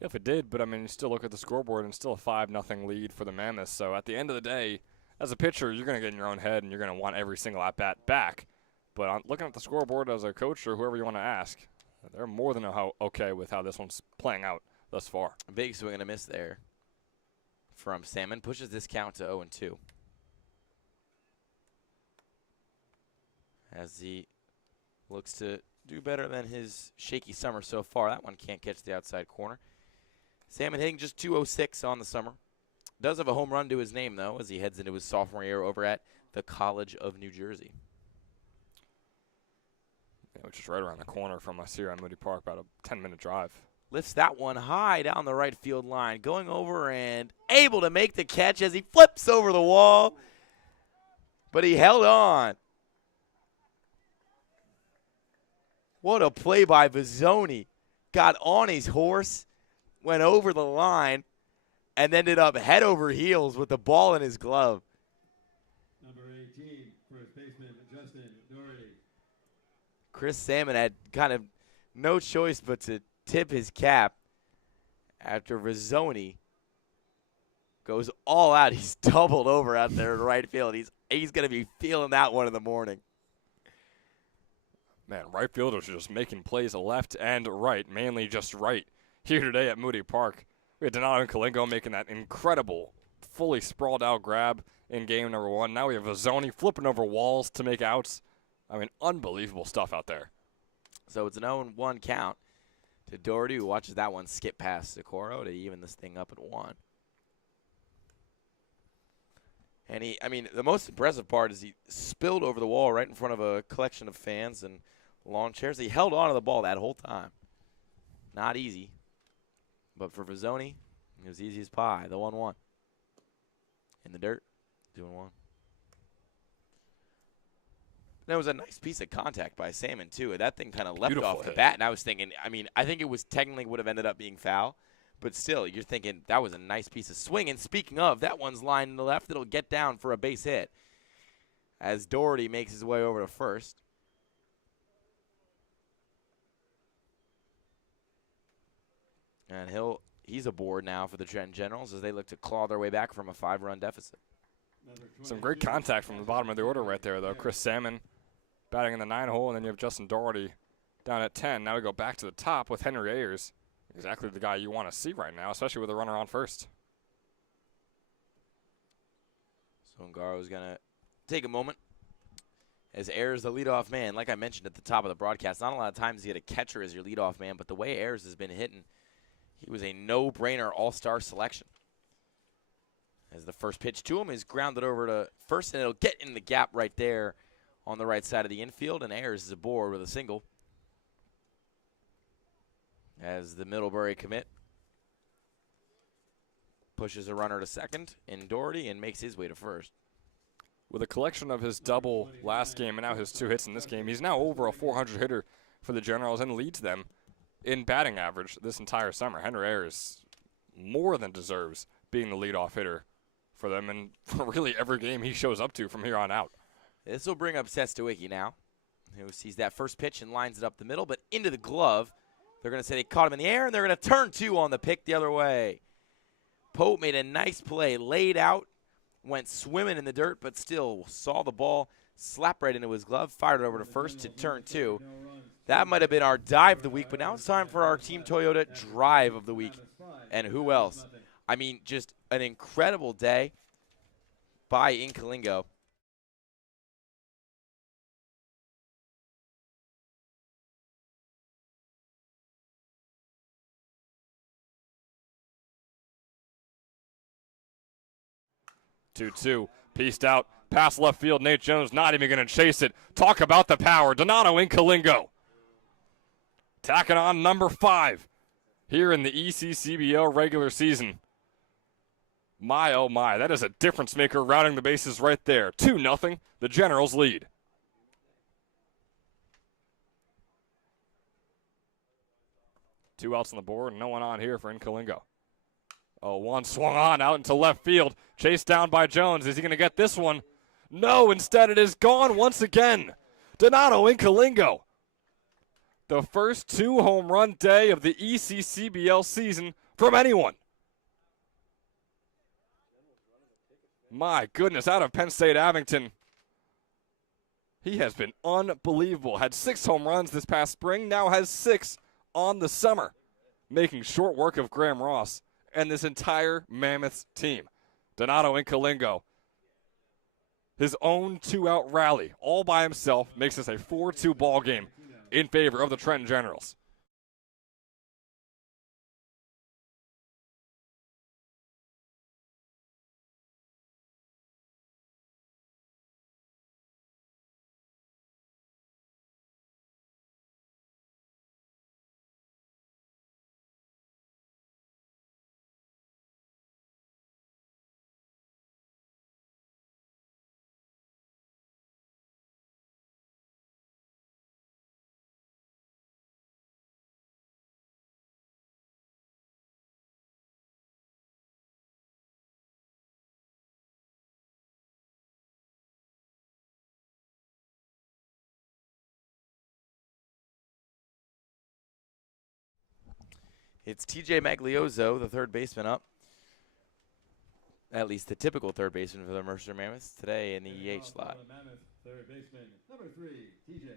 Yeah, if it did, but I mean, you still look at the scoreboard and still a 5-0 lead for the Mammoths. So at the end of the day, as a pitcher, you're going to get in your own head and you're going to want every single at-bat back. But on looking at the scoreboard as a coach or whoever you want to ask, they're more than okay with how this one's playing out thus far. A big swing and a miss there from Salmon. Pushes this count to 0-2. As he looks to do better than his shaky summer so far. That one can't catch the outside corner. Salmon hitting just .206 on the summer. Does have a home run to his name, though, as he heads into his sophomore year over at the College of New Jersey. Yeah, which is right around the corner from us here on Moody Park, about a 10-minute drive. Lifts that one high down the right field line. Going over and able to make the catch as he flips over the wall. But he held on. What a play by Vizzoni. Got on his horse, went over the line, and ended up head over heels with the ball in his glove. Number 18, first baseman, Justin Doherty. Chris Salmon had kind of no choice but to tip his cap after Vizzoni goes all out. He's doubled over out there in right field. He's going to be feeling that one in the morning. Man, right fielders are just making plays left and right, mainly just right. Here today at Moody Park, we had Donato and Kalingo making that incredible, fully sprawled out grab in game number 1. Now we have Vizzoni flipping over walls to make outs. I mean, unbelievable stuff out there. So it's an 0-1 count to Doherty, who watches that one skip past Socorro to even this thing up at 1. And the most impressive part is he spilled over the wall right in front of a collection of fans and lawn chairs. He held on to the ball that whole time. Not easy. But for Vizzoni, it was easy as pie. The 1-1. In the dirt, 2-1. That was a nice piece of contact by Salmon, too. That thing kind of leapt Beautiful off the hit. bat, and I was thinking, I mean, I think it was technically would have ended up being foul, but still, you're thinking that was a nice piece of swing. And speaking of, that one's lined to the left. It'll get down for a base hit as Doherty makes his way over to first. And he's aboard now for the Trenton Generals as they look to claw their way back from a 5-run deficit. Some great contact from the bottom of the order right there, though. Chris Salmon batting in the 9 hole, and then you have Justin Doherty down at 10. Now we go back to the top with Henry Ayers. Exactly the guy you want to see right now, especially with a runner on first. So Ngaro's going to take a moment as Ayers, the leadoff man. Like I mentioned at the top of the broadcast, not a lot of times you get a catcher as your leadoff man, but the way Ayers has been hitting, he was a no-brainer all-star selection. As the first pitch to him is grounded over to first, and it'll get in the gap right there on the right side of the infield, and Ayers is aboard with a single. As the Middlebury commit pushes a runner to second in Doherty and makes his way to first. With a collection of his double last game and now his 2 hits in this game, he's now over a 400 hitter for the Generals and leads them in batting average this entire summer. Henry Ayers more than deserves being the leadoff hitter for them, and for really every game he shows up to from here on out. This will bring up Sestowicki now, who sees that first pitch and lines it up the middle, but into the glove. They're going to say they caught him in the air, and they're going to turn 2 on the pick the other way. Pope made a nice play, laid out, went swimming in the dirt, but still saw the ball slap right into his glove, fired it over to first to turn 2. That might have been our dive of the week, but now it's time for our Team Toyota drive of the week. And who else? I mean, just an incredible day by Inkalingo. Two, pieced out, past left field. Nate Jones not even going to chase it. Talk about the power. Donato Inkalingo tacking on number 5 here in the ECCBL regular season. My, oh my, that is a difference maker rounding the bases right there. 2-0, the Generals lead. Two outs on the board, and no one on here for Inkalingo. Oh, one swung on out into left field. Chased down by Jones. Is he going to get this one? No, instead it is gone once again. Donato Inkalingo. The first 2 home run day of the ECCBL season from anyone. My goodness, out of Penn State Abington. He has been unbelievable. Had 6 home runs this past spring, now has 6 on the summer, making short work of Graham Ross and this entire Mammoths team. Donato Inkalingo, his own 2-out rally, all by himself, makes this a 4-2 ball game in favor of the Trenton Generals. It's TJ Magliozzo, the third baseman, up. At least the typical third baseman for the Mercer Mammoths today in the EH slot. Third baseman, number 3, TJ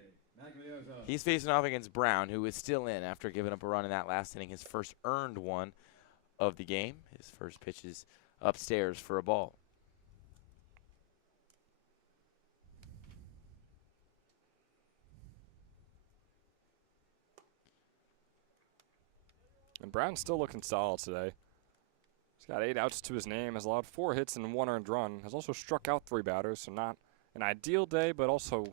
Magliozzo. He's facing off against Brown, who is still in after giving up a run in that last inning, his first earned one of the game. His first pitch is upstairs for a ball. And Brown's still looking solid today. He's got 8 outs to his name, has allowed 4 hits and 1 earned run, has also struck out 3 batters, so not an ideal day, but also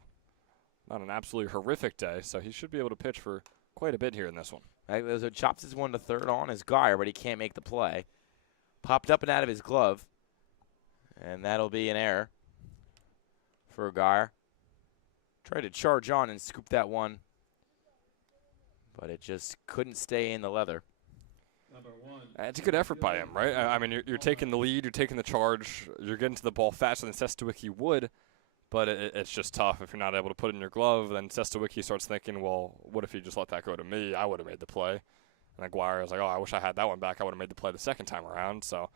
not an absolutely horrific day, so he should be able to pitch for quite a bit here in this one. Magliozzo chops his one to third on his Geyer, but he can't make the play. Popped up and out of his glove, and that'll be an error for Geyer. Tried to charge on and scoop that one, but it just couldn't stay in the leather. It's a good effort by him, right? I mean, you're taking the lead, you're taking the charge, you're getting to the ball faster than Sestawicki would, but it's just tough if you're not able to put it in your glove. Then Sestawicki starts thinking, well, what if you just let that go to me? I would have made the play. And Aguirre was like, oh, I wish I had that one back. I would have made the play the second time around. So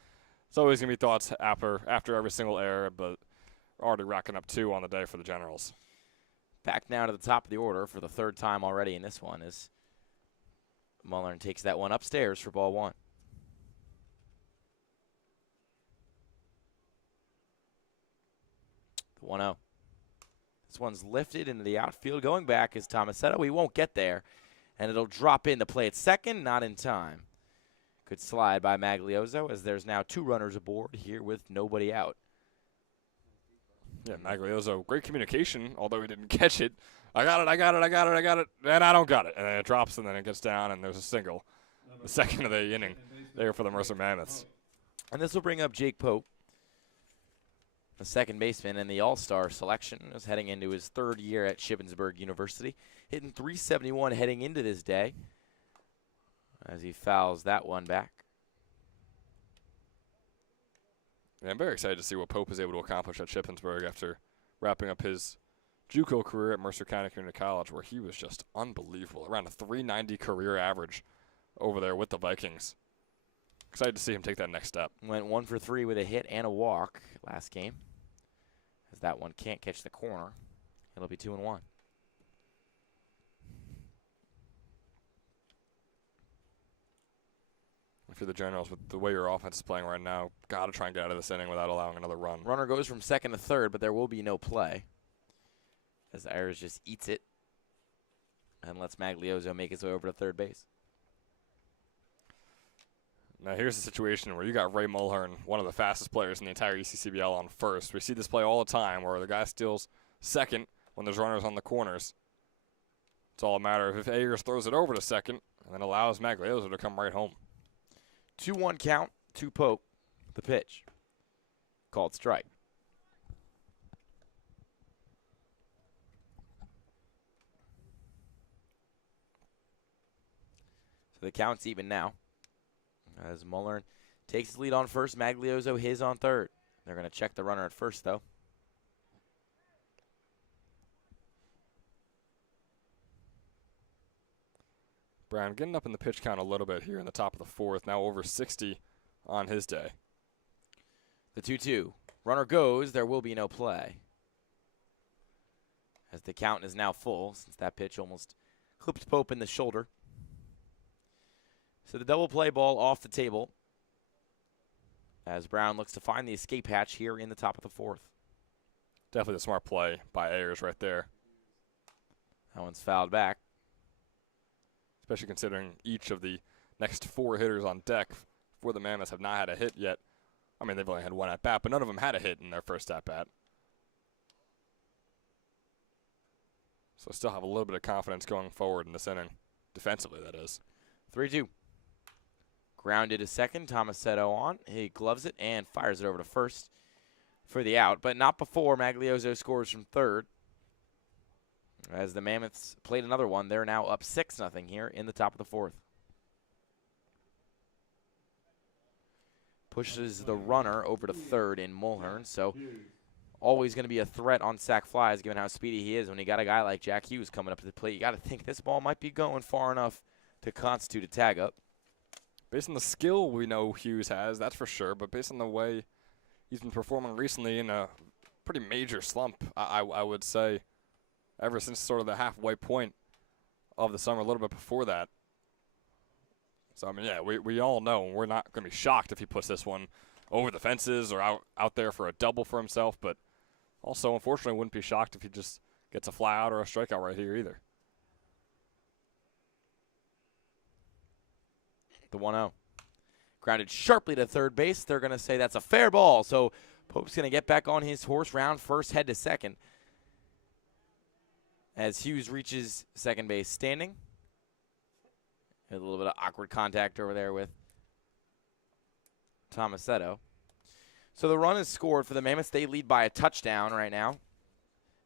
it's always going to be thoughts after every single error, but already racking up 2 on the day for the Generals. Back now to the top of the order for the 3rd time already in this one as Mulhern takes that one upstairs for ball 1. The 1-0. This one's lifted into the outfield. Going back is Tomasetto. He won't get there, and it'll drop in to play at second. Not in time. Good slide by Magliozzo as there's now 2 runners aboard here with nobody out. Yeah, Magliozzo, great communication, although he didn't catch it. I got it, and I don't got it. And then it drops, and then it gets down, and there's a single. The second of the inning there for the Mercer Mammoths. And this will bring up Jake Pope, the second baseman in the All-Star selection, is heading into his 3rd year at Shippensburg University, hitting .371 heading into this day as he fouls that one back. Yeah, I'm very excited to see what Pope is able to accomplish at Shippensburg after wrapping up his JUCO career at Mercer County Community College, where he was just unbelievable, around a .390 career average over there with the Vikings. Excited to see him take that next step. Went 1 for 3 with a hit and a walk last game, as that one can't catch the corner. It'll be 2-1. If you're the Generals, with the way your offense is playing right now, got to try and get out of this inning without allowing another run. Runner goes from second to third, but there will be no play, as Ayers just eats it and lets Magliozzo make his way over to third base. Now here's the situation where you got Ray Mulhern, one of the fastest players in the entire ECCBL, on first. We see this play all the time where the guy steals second when there's runners on the corners. It's all a matter of if Ayers throws it over to second and then allows Magliozzo to come right home. 2-1 count to Pope. The pitch. Called strike. So the count's even now, as Mulhern takes his lead on first, Magliozzo his on third. They're going to check the runner at first, though. Brown getting up in the pitch count a little bit here in the top of the 4th, now over 60 on his day. The 2-2. Runner goes. There will be no play, as the count is now full since that pitch almost clipped Pope in the shoulder. So the double play ball off the table as Brown looks to find the escape hatch here in the top of the 4th. Definitely a smart play by Ayers right there. That one's fouled back. Especially considering each of the next 4 hitters on deck for the Mammoths have not had a hit yet. I mean, they've only had 1 at-bat, but none of them had a hit in their first at-bat. So still have a little bit of confidence going forward in this inning. Defensively, that is. 3-2. Grounded to second. Tomasetto on. He gloves it and fires it over to first for the out, but not before Magliozzo scores from third. As the Mammoths played another one, they're now up 6-0 here in the top of the 4th. Pushes the runner over to third in Mulhern, so always going to be a threat on sac flies given how speedy he is. When you got a guy like Jack Hughes coming up to the plate, you got to think this ball might be going far enough to constitute a tag up. Based on the skill we know Hughes has, that's for sure, but based on the way he's been performing recently in a pretty major slump, I would say, ever since sort of the halfway point of the summer, a little bit before that. So, I mean, yeah, we all know we're not going to be shocked if he puts this one over the fences or out there for a double for himself, but also, unfortunately, wouldn't be shocked if he just gets a fly out or a strikeout right here either. The 1-0. Grounded sharply to third base. They're going to say that's a fair ball, so Pope's going to get back on his horse, round first, head to second. As Hughes reaches second base standing. A little bit of awkward contact over there with Tomasetto. So the run is scored for the Mammoths. They lead by a touchdown right now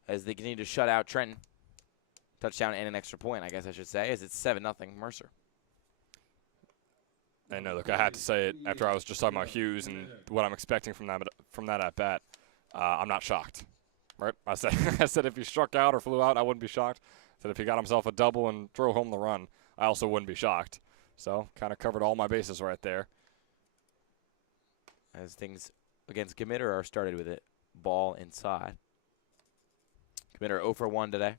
as they continue to shut out Trenton. Touchdown and an extra point, I guess I should say, as it's 7-0 Mercer. I know, look, I had to say it after I was just talking about Hughes and what I'm expecting from that at bat. I'm not shocked, right? I said if he struck out or flew out, I wouldn't be shocked. I said if he got himself a double and drove home the run, I also wouldn't be shocked. So kind of covered all my bases right there. As things against Committer are started with it, ball inside. Committer 0 for 1 today.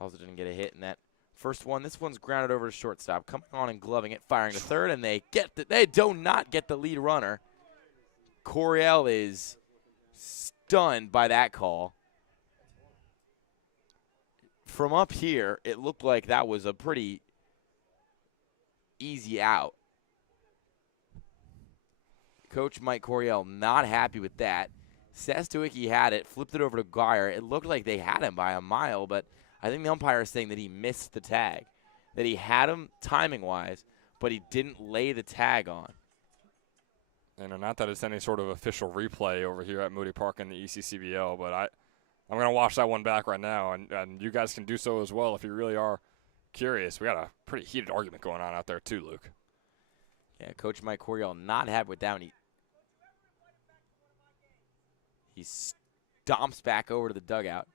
Also didn't get a hit in that first one. This one's grounded over to shortstop. Coming on and gloving it, firing to third, and they do not get the lead runner. Coryell is stunned by that call. From up here, it looked like that was a pretty easy out. Coach Mike Coryell not happy with that. Sestowicki had it, flipped it over to Guyer. It looked like they had him by a mile, but I think the umpire is saying that he missed the tag, that he had him timing-wise, but he didn't lay the tag on. And not that it's any sort of official replay over here at Moody Park in the ECCBL, but I'm going to watch that one back right now, and you guys can do so as well if you really are curious. We got a pretty heated argument going on out there too, Luke. Yeah, Coach Mike Coryell not happy with that. He stomps back over to the dugout.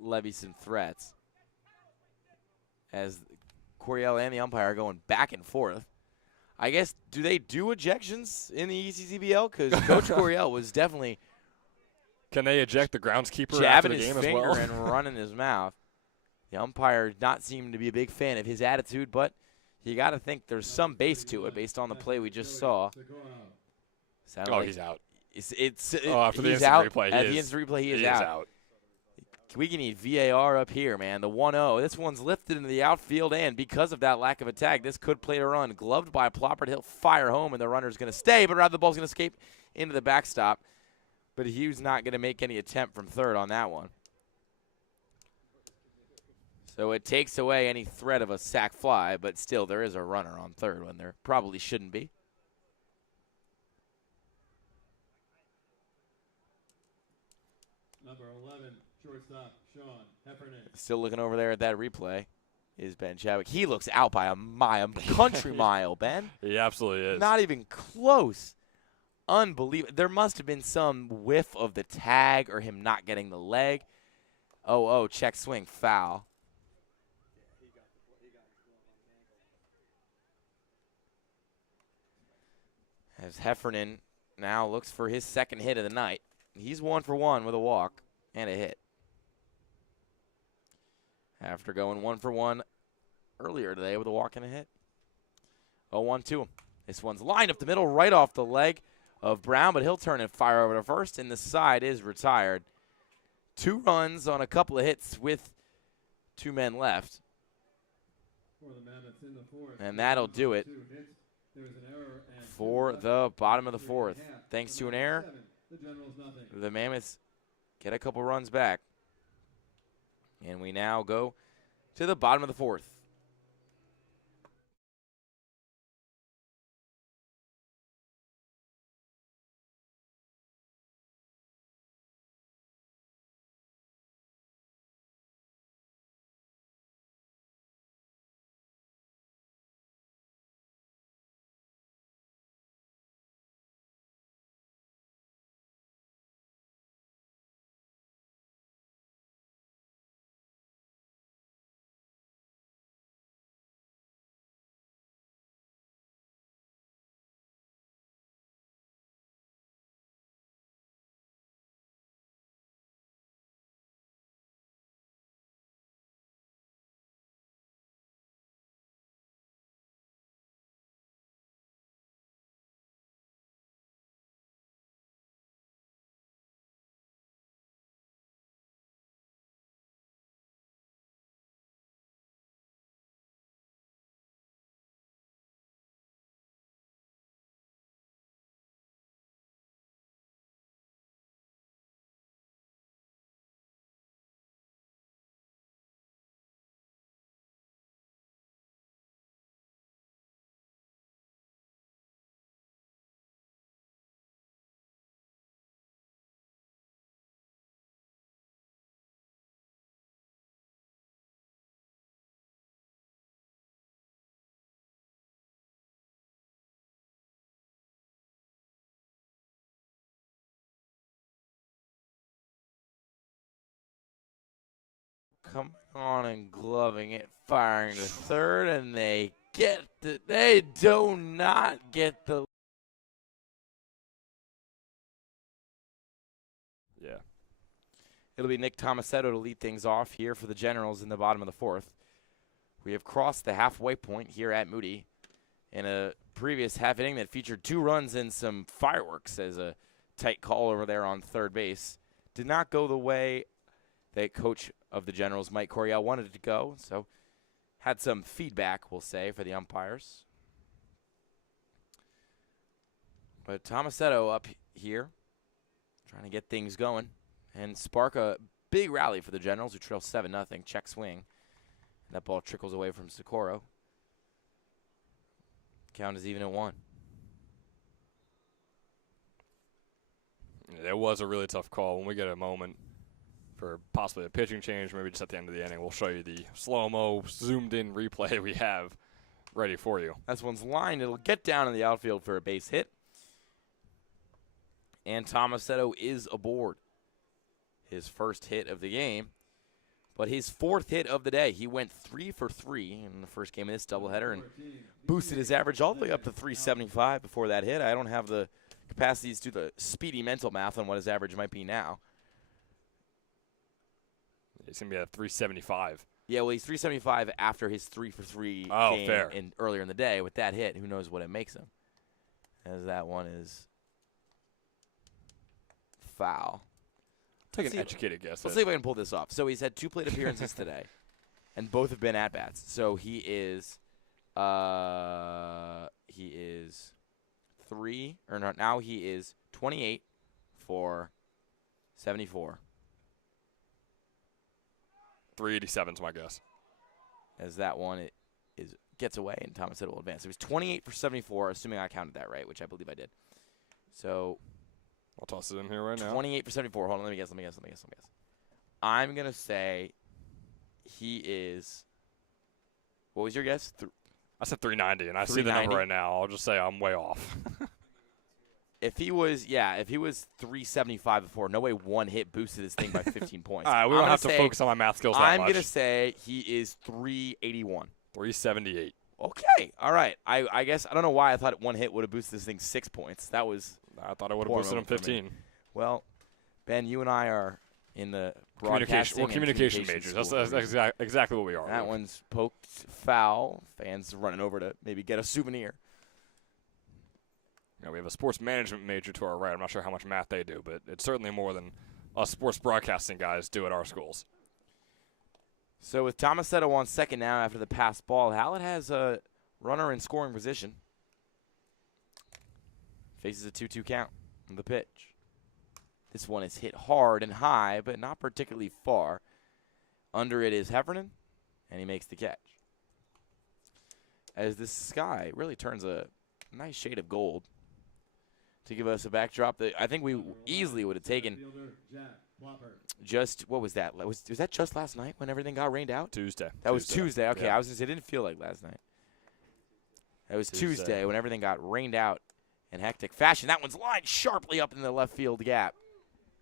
Levies some threats. As Coryell and the umpire are going back and forth. I guess, do they do ejections in the ECCBL? Because Coach Coryell was definitely Can they eject the groundskeeper after jabbing the his game as finger well? and running his mouth. The umpire not seeming to be a big fan of his attitude, but you got to think there's some base to it based on the play we just saw. He's out. After After the he's instant out. replay, At the instant replay, he is out. We can need VAR up here, man. The 1-0. This one's lifted into the outfield, and because of that lack of a tag, this could play a run. Gloved by Ploppert. He'll fire home, and the runner's going to stay, but rather the ball's going to escape into the backstop. But Hughes not going to make any attempt from third on that one. So it takes away any threat of a sac fly, but still there is a runner on third when there probably shouldn't be. Number 11, shortstop, Sean Heffernan. Still looking over there at that replay is Ben Chadwick. He looks out by a mile, country mile, Ben. He absolutely is. Not even close. Unbelievable. There must have been some whiff of the tag or him not getting the leg. Oh, check swing, foul. As Heffernan now looks for his second hit of the night. He's 1 for 1 with a walk and a hit. After going 1 for 1 earlier today with a walk and a hit. 0-1 to him. This one's lined up the middle right off the leg of Brown, but he'll turn and fire over to first, and the side is retired. 2 runs on a couple of hits with 2 men left. For the Mammoths in the fourth. And that'll do it for the bottom of the fourth. Thanks to an error, the Mammoths get a couple runs back. And we now go to the bottom of the fourth. coming on and gloving it, firing to third, and they do not get the. Yeah. It'll be Nick Tomasetto to lead things off here for the Generals in the bottom of the fourth. We have crossed the halfway point here at Moody in a previous half inning that featured 2 runs and some fireworks as a tight call over there on third base. Did not go the way that coach of the Generals, Mike Coryell, wanted it to go, so had some feedback, we'll say, for the umpires. But Tomasetto up here trying to get things going and spark a big rally for the Generals, who trail 7-0, check swing. That ball trickles away from Socorro. Count is even at 1. It was a really tough call. When we get a moment for possibly a pitching change, maybe just at the end of the inning, we'll show you the slow-mo, zoomed-in replay we have ready for you. This one's lined. It'll get down in the outfield for a base hit. And Tomasetto is aboard. His first hit of the game, but his 4th hit of the day. He went 3 for 3 in the first game of this doubleheader and boosted his average all the way up to 375 before that hit. I don't have the capacities to do the speedy mental math on what his average might be now. He's going to be at 375. Yeah, well, he's 375 after his 3 for 3 game fair. Earlier in the day with that hit. Who knows what it makes him, as that one is foul. Take an educated guess. Let's see if I can pull this off. So he's had 2 plate appearances today, and both have been at-bats. So he is 28 for 74. 387 is my guess. As that one gets away, and Tomasetto will advance. So he's 28 for 74, assuming I counted that right, which I believe I did. So I'll toss it in here right now. 28 for 74. Hold on, let me guess. I'm going to say he is – what was your guess? I said 390, and I see the number right now. I'll just say I'm way off. If he was 375 before, no way one hit boosted this thing by 15 points. All right, we don't have to focus on my math skills that much. I'm going to say he is 381. 378. Okay, all right. I guess I don't know why I thought one hit would have boosted this thing 6 points. That was – I thought it would have boosted him 15. Well, Ben, you and I are in the communication majors. That's exactly what we are. That one's poked foul. Fans running over to maybe get a souvenir. We have a sports management major to our right. I'm not sure how much math they do, but it's certainly more than us sports broadcasting guys do at our schools. So with Tomasetto on second now after the pass ball, Hallett has a runner in scoring position. Faces a 2-2 count on the pitch. This one is hit hard and high, but not particularly far. Under it is Heffernan, and he makes the catch. As this sky really turns a nice shade of gold to give us a backdrop that I think we easily would have taken. Just, what was that? Was that just last night when everything got rained out? Tuesday. That was Tuesday. Okay, yeah. I was going to say it didn't feel like last night. That was Tuesday when everything got rained out in hectic fashion. That one's lined sharply up in the left field gap.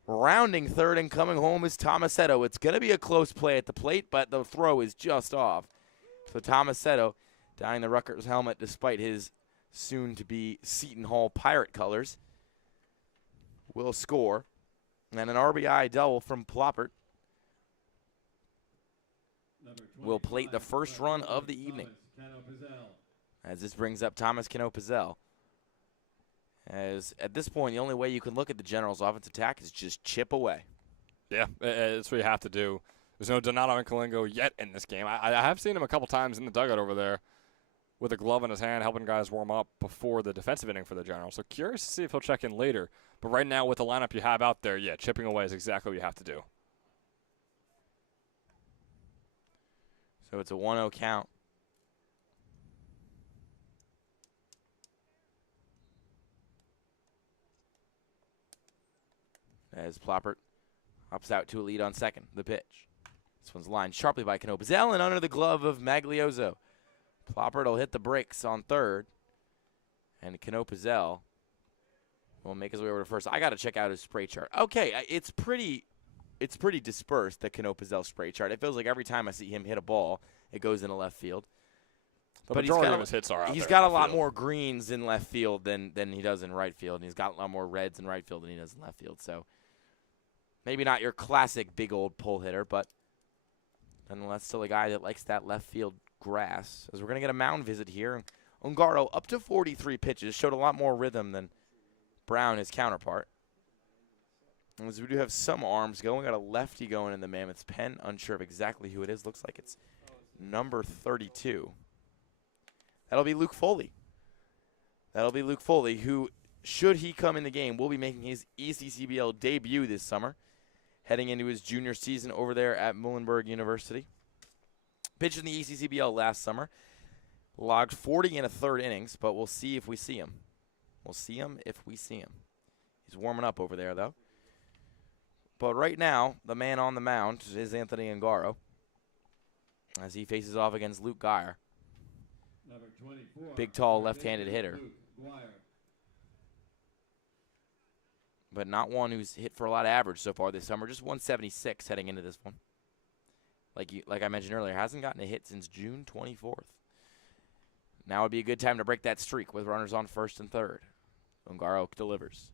Rounding third and coming home is Tomasetto. It's going to be a close play at the plate, but the throw is just off. So Tomasetto donning the Rutgers helmet despite his soon-to-be Seton Hall Pirate colors will score. And an RBI double from Ploppert will plate the first run of the evening. As this brings up Thomas Cano-Pizzell. As at this point, the only way you can look at the Generals' offense attack is just chip away. Yeah, that's what you have to do. There's no Donato and Kalingo yet in this game. I have seen him a couple times in the dugout over there with a glove in his hand, helping guys warm up before the defensive inning for the Generals. So curious to see if he'll check in later. But right now, with the lineup you have out there, yeah, chipping away is exactly what you have to do. So it's a 1-0 count. As Ploppert hops out to a lead on second. The pitch. This one's lined sharply by Cano-Pizzell and under the glove of Magliozzo. Ploppert will hit the brakes on third. And Cano-Pizzell will make his way over to first. I got to check out his spray chart. Okay, it's pretty it's pretty dispersed, the Cano Pizzelle spray chart. It feels like every time I see him hit a ball, it goes into left field. The majority of his hits are out He's there got a in lot field. more greens in left field than he does in right field, and he's got a lot more reds in right field than he does in left field. So maybe not your classic big old pull hitter, but nonetheless still a guy that likes that left field grass. As we're going to get a mound visit here. Ungaro up to 43 pitches, showed a lot more rhythm than Brown, his counterpart. As we do have some arms going, we got a lefty going in the Mammoths pen. Unsure of exactly who it is. Looks like it's number 32. That'll be Luke Foley. That'll be Luke Foley, who, should he come in the game, will be making his ECCBL debut this summer, heading into his junior season over there at Muhlenberg University. Pitched in the ECCBL last summer. Logged 40 in a third innings, but we'll see if we see him. We'll see him if we see him. He's warming up over there, though. But right now, the man on the mound is Anthony Ungaro, as he faces off against Luke Geyer. Number 24. Big, tall, left-handed hitter. Luke Guire. But not one who's hit for a lot of average so far this summer. Just 176 heading into this one. Like I mentioned earlier, hasn't gotten a hit since June 24th. Now would be a good time to break that streak with runners on first and third. Ungaro delivers.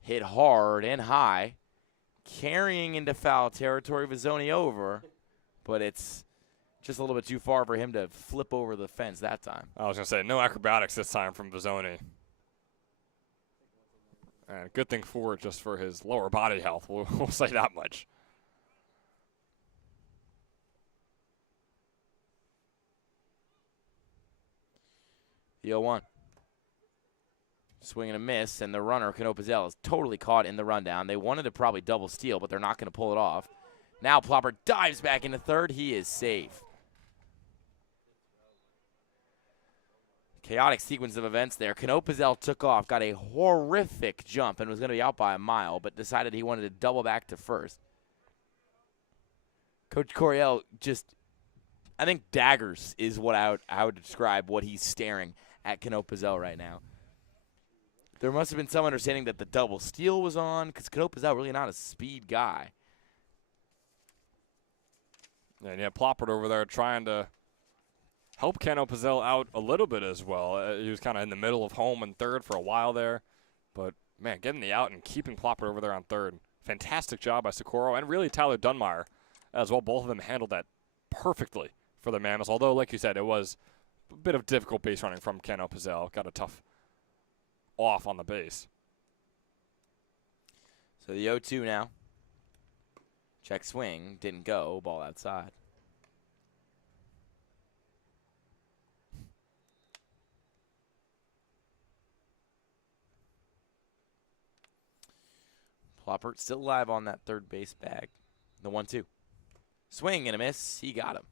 Hit hard and high. Carrying into foul territory. Vizzoni over. But it's just a little bit too far for him to flip over the fence that time. I was going to say, no acrobatics this time from Vizzoni. And good thing for just for his lower body health. We'll say that much. The 0-1. Swing and a miss, and the runner, Cano Pizzelle, is totally caught in the rundown. They wanted to probably double steal, but they're not going to pull it off. Now Plopper dives back into third. He is safe. Chaotic sequence of events there. Cano Pizzelle took off, got a horrific jump, and was going to be out by a mile, but decided he wanted to double back to first. Coach Coryell just, I think daggers is what I would describe what he's staring at Cano Pizzelle right now. There must have been some understanding that the double steal was on, because Cano Pizzelle really not a speed guy. And yeah, Ploppert over there trying to help Cano Pizzelle out a little bit as well. He was kind of in the middle of home and third for a while there. But, man, getting the out and keeping Ploppert over there on third. Fantastic job by Socorro and really Tyler Dunmire as well. Both of them handled that perfectly for the Mammoths. Although, like you said, it was a bit of difficult base running from Cano Pizzelle. Got a tough off on the base. So the 0-2 now. Check swing. Didn't go. Ball outside. Ploppert still alive on that third base bag. The 1-2. Swing and a miss. He got him.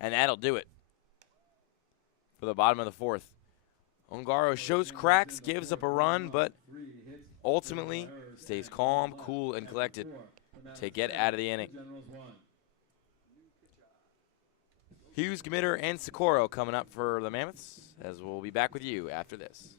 And that'll do it for the bottom of the fourth. Ungaro shows cracks, gives up a run, but ultimately stays calm, cool, and collected to get out of the inning. Hughes, Gmitter, and Socorro coming up for the Mammoths, as we'll be back with you after this.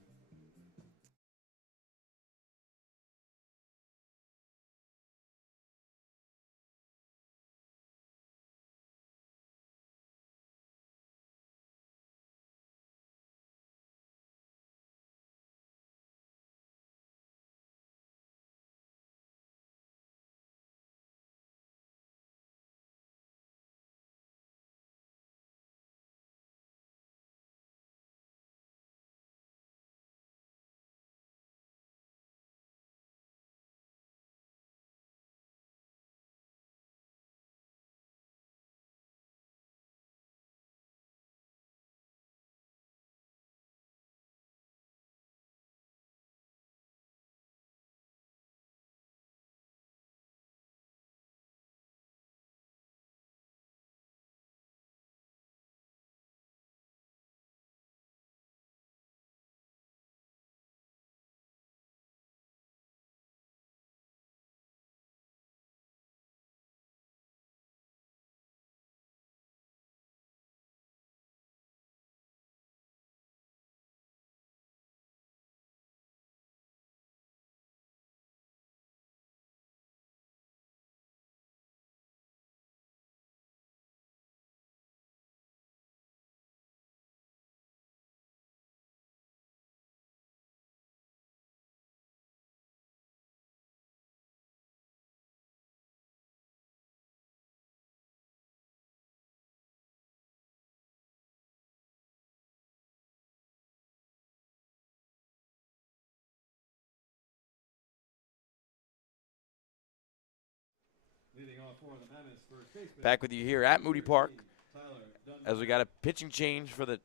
Leading off for the Mammoths, first baseman. Back with you here at Moody Park Tyler as we got a pitching change for the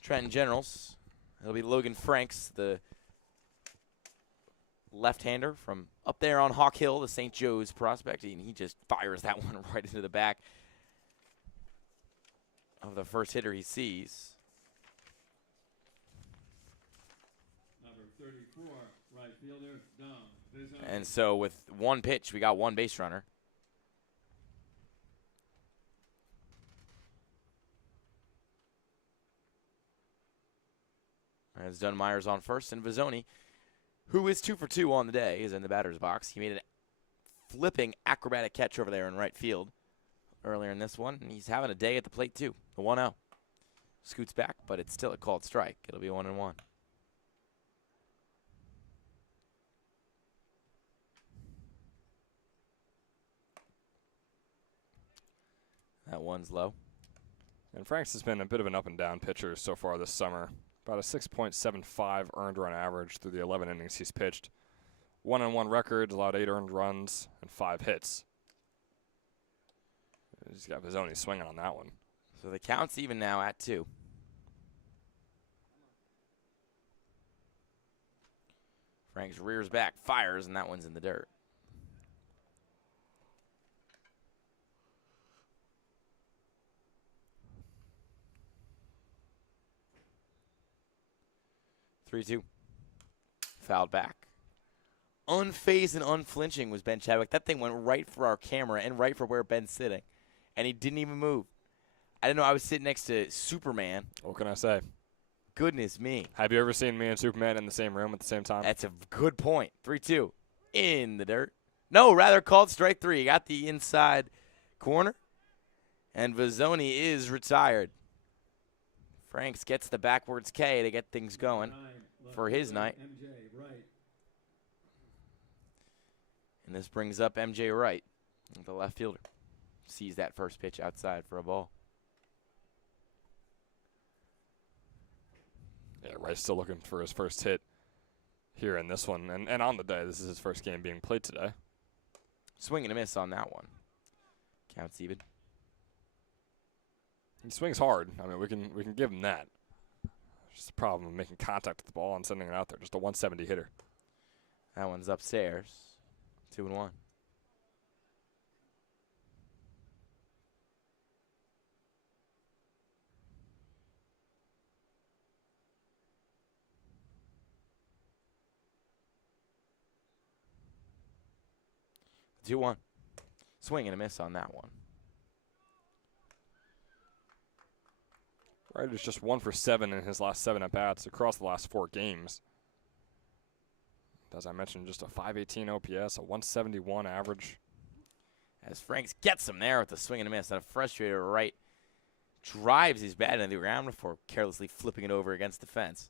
Trenton Generals. It'll be Logan Franks, the left-hander from up there on Hawk Hill, the St. Joe's prospect, and he just fires that one right into the back of the first hitter he sees. Number 34, right fielder, Dom. And so with one pitch, we got one base runner. As Dunmire's on first, and Vizzoni, who is 2 for 2 on the day, is in the batter's box. He made a flipping acrobatic catch over there in right field earlier in this one, and he's having a day at the plate too. The 1-0. Scoots back, but it's still a called strike. It'll be 1-1. That one's low. And Franks has been a bit of an up-and-down pitcher so far this summer. About a 6.75 earned run average through the 11 innings he's pitched. 1-on-1 record, allowed 8 earned runs and 5 hits. He's got Vizzoni swinging on that one. So the count's even now at 2. Franks rears back, fires, and that one's in the dirt. Three-two. Fouled back. Unfazed and unflinching was Ben Chadwick. That thing went right for our camera and right for where Ben's sitting. And he didn't even move. I didn't know I was sitting next to Superman. What can I say? Goodness me. Have you ever seen me and Superman in the same room at the same time? That's a good point. 3-2. In the dirt. No, rather called strike 3. Got the inside corner. And Vizzoni is retired. Franks gets the backwards K to get things going for his night. MJ, right. And this brings up MJ Wright, the left fielder. Sees that first pitch outside for a ball. Yeah, Wright's still looking for his first hit here in this one. And on the day, this is his first game being played today. Swing and a miss on that one. Counts even. He swings hard. I mean, we can give him that. Just a problem of making contact with the ball and sending it out there. Just a 170 hitter. That one's upstairs. 2-1. Two-1. Swing and a miss on that one. Wright is just 1 for 7 in his last 7 at-bats across the last 4 games. As I mentioned, just a 518 OPS, a 171 average. As Franks gets him there with a swing and a miss. And a frustrated Wright drives his bat into the ground before carelessly flipping it over against the fence.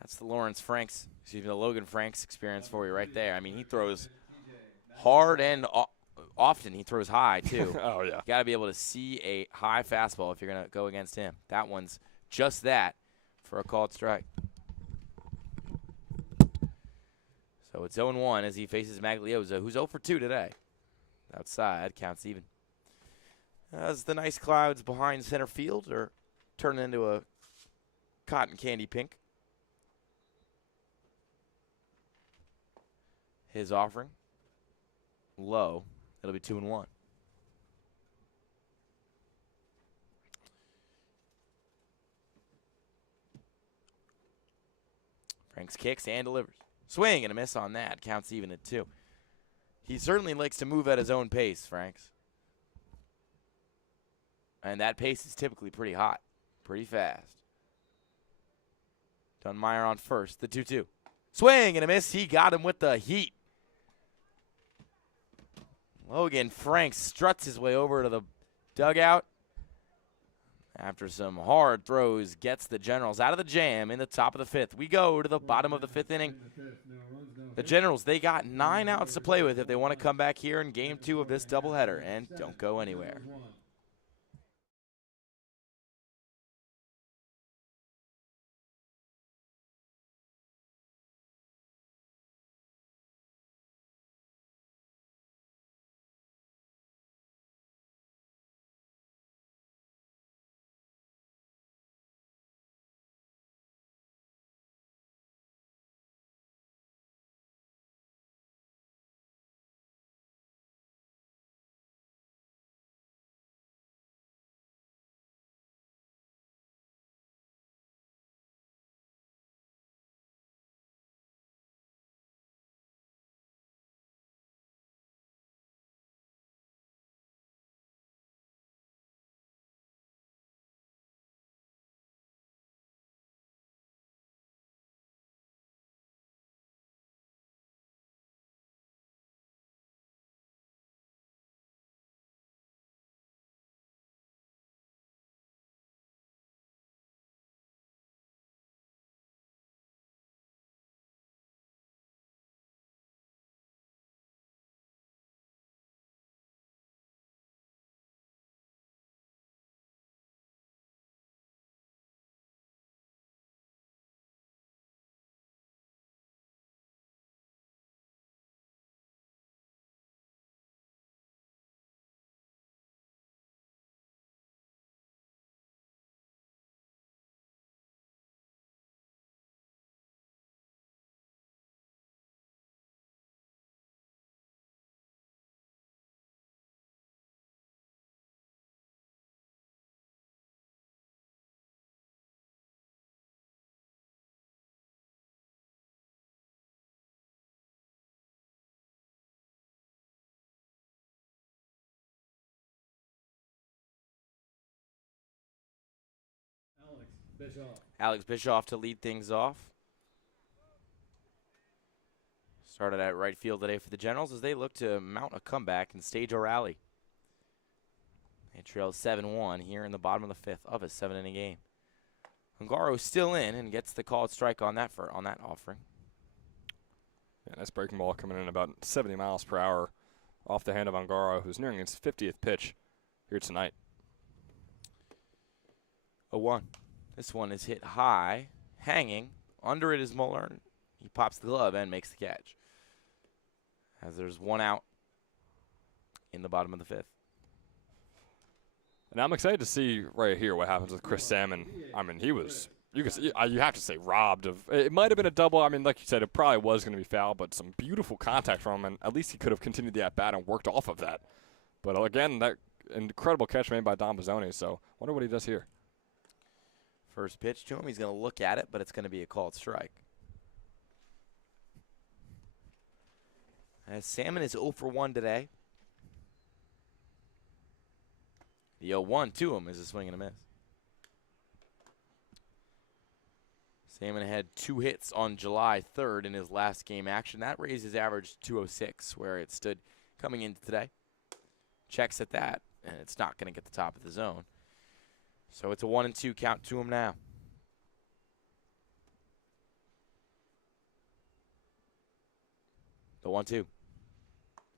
That's the Logan Franks experience for you right there. I mean, he throws hard and often. He throws high, too. Oh, yeah. Got to be able to see a high fastball if you're going to go against him. That one's just that for a called strike. So it's 0-1 as he faces Maglioza, who's 0 for 2 today. Outside, counts even. As the nice clouds behind center field are turning into a cotton candy pink. His offering, low. It'll be 2-1. Franks kicks and delivers. Swing and a miss on that. Counts even at 2. He certainly likes to move at his own pace, Franks. And that pace is typically pretty hot, pretty fast. Dunmire on first, the 2-2. Swing and a miss. He got him with the heat. Logan Franks struts his way over to the dugout. After some hard throws, gets the Generals out of the jam in the top of the 5th. We go to the bottom of the 5th inning. The Generals, they got 9 outs to play with if they want to come back here in Game 2 of this doubleheader, and don't go anywhere. Bischoff. Alex Bischoff to lead things off. Started at right field today for the Generals as they look to mount a comeback and stage a rally. They trail 7-1 here in the bottom of the fifth of a 7-inning game. Ungaro still in and gets the called strike on that offering. Yeah, nice breaking ball coming in about 70 miles per hour off the hand of Ungaro, who's nearing his 50th pitch here tonight. 0-1. This one is hit high, hanging. Under it is Muller. He pops the glove and makes the catch. As there's one out in the bottom of the fifth. And I'm excited to see right here what happens with Chris Salmon. I mean, he was, you have to say, robbed of, it might have been a double. I mean, like you said, it probably was going to be foul, but some beautiful contact from him, and at least he could have continued the at-bat and worked off of that. But again, that incredible catch made by Don Bizzoni, so wonder what he does here. First pitch to him, he's going to look at it, but it's going to be a called strike. As Salmon is 0 for 1 today. The 0-1 to him is a swing and a miss. Salmon had 2 hits on July 3rd in his last game action. That raised his average to 206, where it stood coming into today. Checks at that, and it's not going to get the top of the zone. So it's a 1-2 count to him now. The 1-2.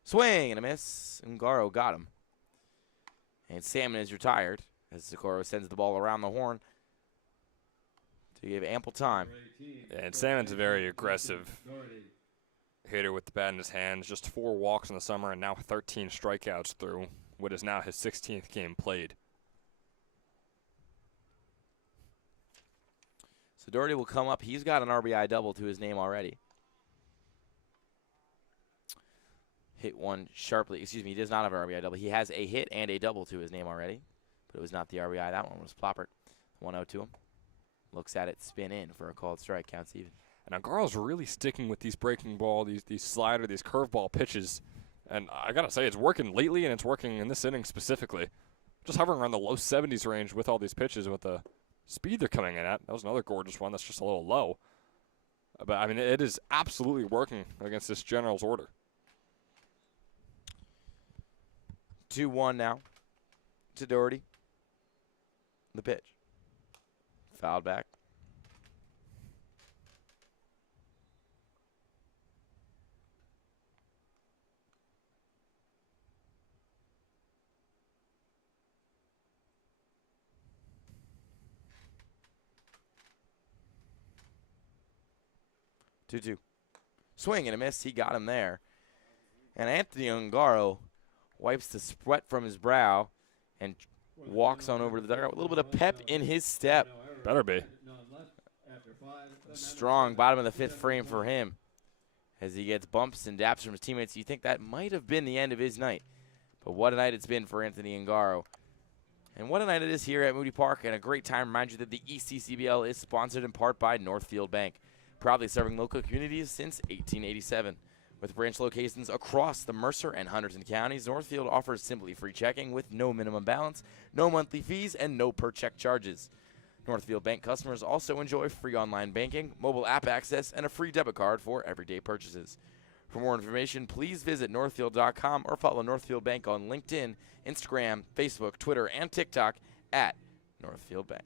Swing and a miss. Ungaro got him. And Salmon is retired as Socorro sends the ball around the horn to give ample time. And Salmon's a very aggressive hitter with the bat in his hands. Just 4 walks in the summer and now 13 strikeouts through what is now his 16th game played. So Doherty will come up. He's got an RBI double to his name already. Hit one sharply. Excuse me, he does not have an RBI double. He has a hit and a double to his name already, but it was not the RBI. That one was Ploppert. 1-0 to him. Looks at it, spin in for a called strike. Counts even. And Angaro's really sticking with these breaking ball, these slider, these curveball pitches. And I got to say, it's working lately, and it's working in this inning specifically. Just hovering around the low 70s range with all these pitches with the speed they're coming in at. That was another gorgeous one that's just a little low. But, I mean, it is absolutely working against this Generals order. 2-1 now to Doherty. The pitch. Fouled back. Two. Swing and a miss. He got him there. And Anthony Ungaro wipes the sweat from his brow and walks on over to the dugout with a little bit of pep in his step. Better be. Strong bottom of the fifth frame for him as he gets bumps and daps from his teammates. You think that might have been the end of his night. But what a night it's been for Anthony Ungaro. And what a night it is here at Moody Park, and a great time. Remind you that the ECCBL is sponsored in part by Northfield Bank, proudly serving local communities since 1887. With branch locations across the Mercer and Hunterdon counties, Northfield offers simply free checking with no minimum balance, no monthly fees, and no per-check charges. Northfield Bank customers also enjoy free online banking, mobile app access, and a free debit card for everyday purchases. For more information, please visit northfield.com or follow Northfield Bank on LinkedIn, Instagram, Facebook, Twitter, and TikTok at Northfield Bank.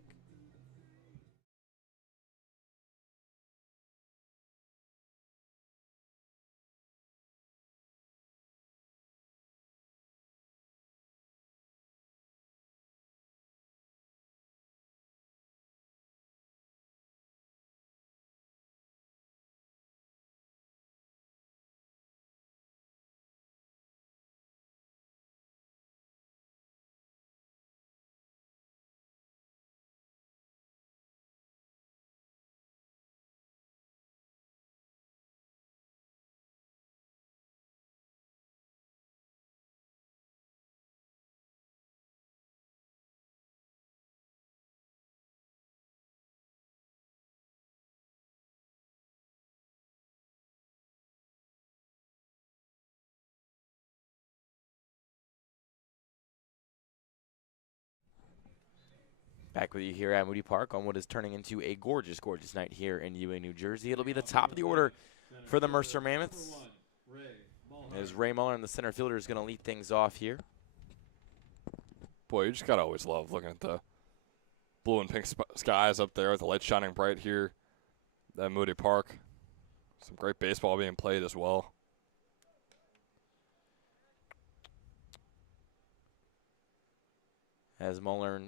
Back with you here at Moody Park on what is turning into a gorgeous, gorgeous night here in Ewing, New Jersey. It'll be the top of the order for the Mercer Mammoths, as Ray Muller and the center fielder is going to lead things off here. Boy, you just got to always love looking at the blue and pink skies up there with the lights shining bright here at Moody Park. Some great baseball being played as well. As Muller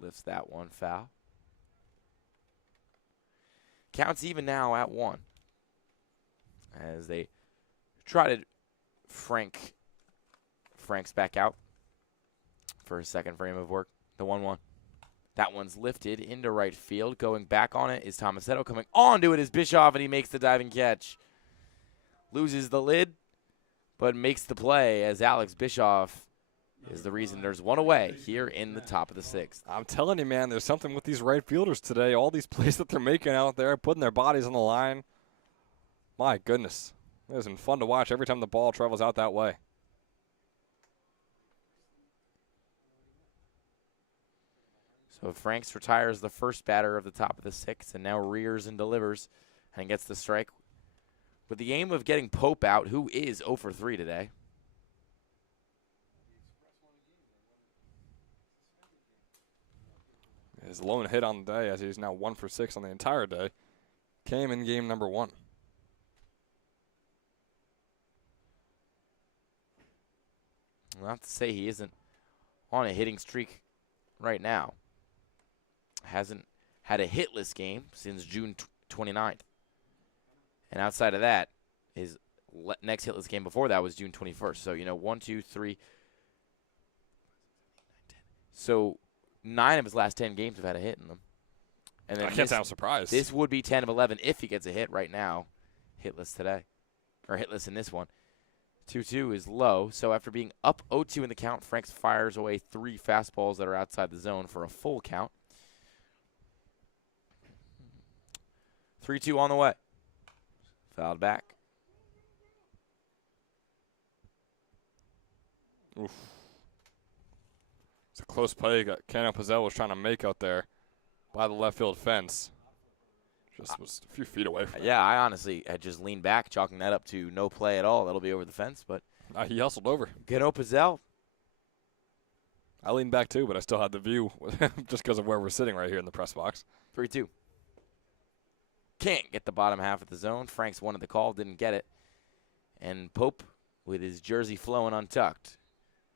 lifts that one foul. Counts even now at 1. As they trotted Frank's back out for his second frame of work. The 1-1. That one's lifted into right field. Going back on it is Tomasetto. Coming on to it is Bischoff, and he makes the diving catch. Loses the lid, but makes the play as Alex Bischoff is the reason there's one away here in the top of the 6th. I'm telling you, man, there's something with these right fielders today. All these plays that they're making out there, putting their bodies on the line. My goodness. It isn't fun to watch every time the ball travels out that way. So Franks retires the first batter of the top of the 6th and now rears and delivers and gets the strike with the aim of getting Pope out, who is 0 for 3 today. His lone hit on the day, as he's now 1 for 6 on the entire day, came in game number 1. Not to say he isn't on a hitting streak right now. Hasn't had a hitless game since June 29th. And outside of that, his next hitless game before that was June 21st. So, 1, 2, 3. So 9 of his last 10 games have had a hit in them. And then I can't sound surprised. This would be 10 of 11 if he gets a hit right now. Hitless today. Or hitless in this one. 2-2 is low. So after being up 0-2 in the count, Franks fires away 3 fastballs that are outside the zone for a full count. 3-2 on the way. Fouled back. Oof. It's a close play Cano Pizzell was trying to make out there by the left field fence. Just was a few feet away from it. Yeah, I honestly had just leaned back, chalking that up to no play at all. That'll be over the fence, but He hustled over. Cano Pizzell. I leaned back too, but I still had the view just because of where we're sitting right here in the press box. 3-2. Can't get the bottom half of the zone. Franks wanted the call, didn't get it. And Pope, with his jersey flowing untucked,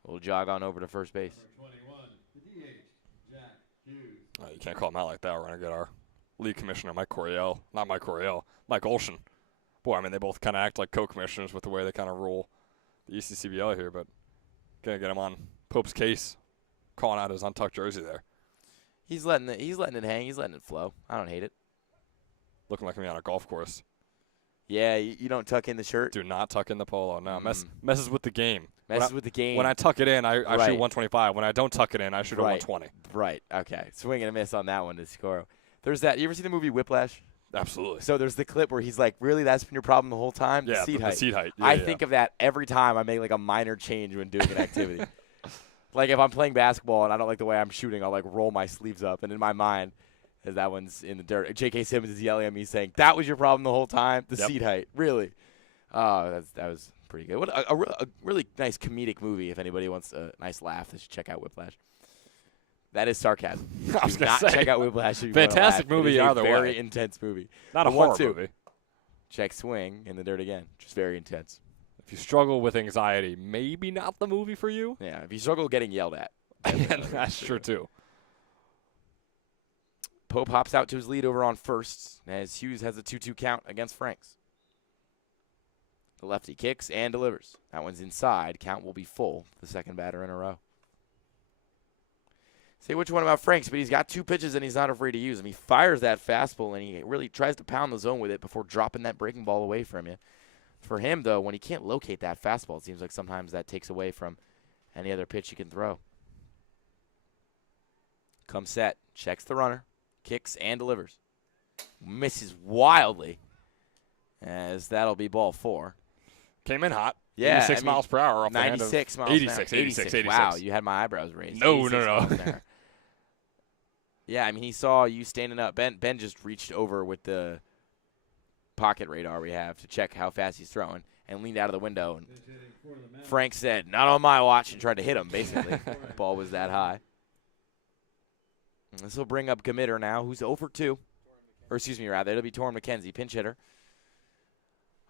will jog on over to first base. Number 21, the DH, Jack Hughes. You can't call him out like that. We're going to get our league commissioner, Mike Olsson. Boy, I mean, they both kind of act like co-commissioners with the way they kind of rule the ECCBL here, but going to get him on Pope's case, calling out his untucked jersey there. He's letting it hang. He's letting it flow. I don't hate it. Looking like me on a golf course. Yeah, you don't tuck in the shirt. Do not tuck in the polo. No, messes with the game. Messes with the game. When I tuck it in, I Right. shoot 125. When I don't tuck it in, I shoot a 120. Right. Okay. Swing and a miss on that one to score. There's that. You ever see the movie Whiplash? Absolutely. So there's the clip where he's like, really, that's been your problem the whole time? Yeah, the seat height. The seat height. Yeah, I think of that every time I make like a minor change when doing an activity. Like if I'm playing basketball and I don't like the way I'm shooting, I'll like roll my sleeves up. And in my mind, as that one's in the dirt, J.K. Simmons is yelling at me saying, that was your problem the whole time? The seat height. Really? That was pretty good. What a really nice comedic movie. If anybody wants a nice laugh, they should check out Whiplash. That is sarcasm. I was going to say. Check out Whiplash. If you Fantastic wanna laugh. movie It is either a way. very intense movie. Not a The horror 1-2. movie. Check swing in the dirt again. Just very intense. If you struggle with anxiety, maybe not the movie for you. Yeah, if you struggle getting yelled at. That's true, too. Pope hops out to his lead over on first as Hughes has a 2-2 count against Franks. The lefty kicks and delivers. That one's inside. Count will be full. The second batter in a row. Say which one about Franks, but he's got 2 pitches and he's not afraid to use them. He fires that fastball and he really tries to pound the zone with it before dropping that breaking ball away from you. For him, though, when he can't locate that fastball, it seems like sometimes that takes away from any other pitch he can throw. Comes set, checks the runner, kicks and delivers. Misses wildly as that'll be ball 4. Came in hot. Yeah, 86 miles per hour off 96 the hand of miles 86, an hour. 86. Wow, you had my eyebrows raised. No. 86 miles an hour. Yeah, I mean, he saw you standing up. Ben just reached over with the pocket radar we have to check how fast he's throwing and leaned out of the window. And Frank said, "Not on my watch," and tried to hit him, basically. The ball was that high. This will bring up Gamitter now, who's 0 for 2. Or excuse me, rather. It'll be Torrin McKenzie, pinch hitter.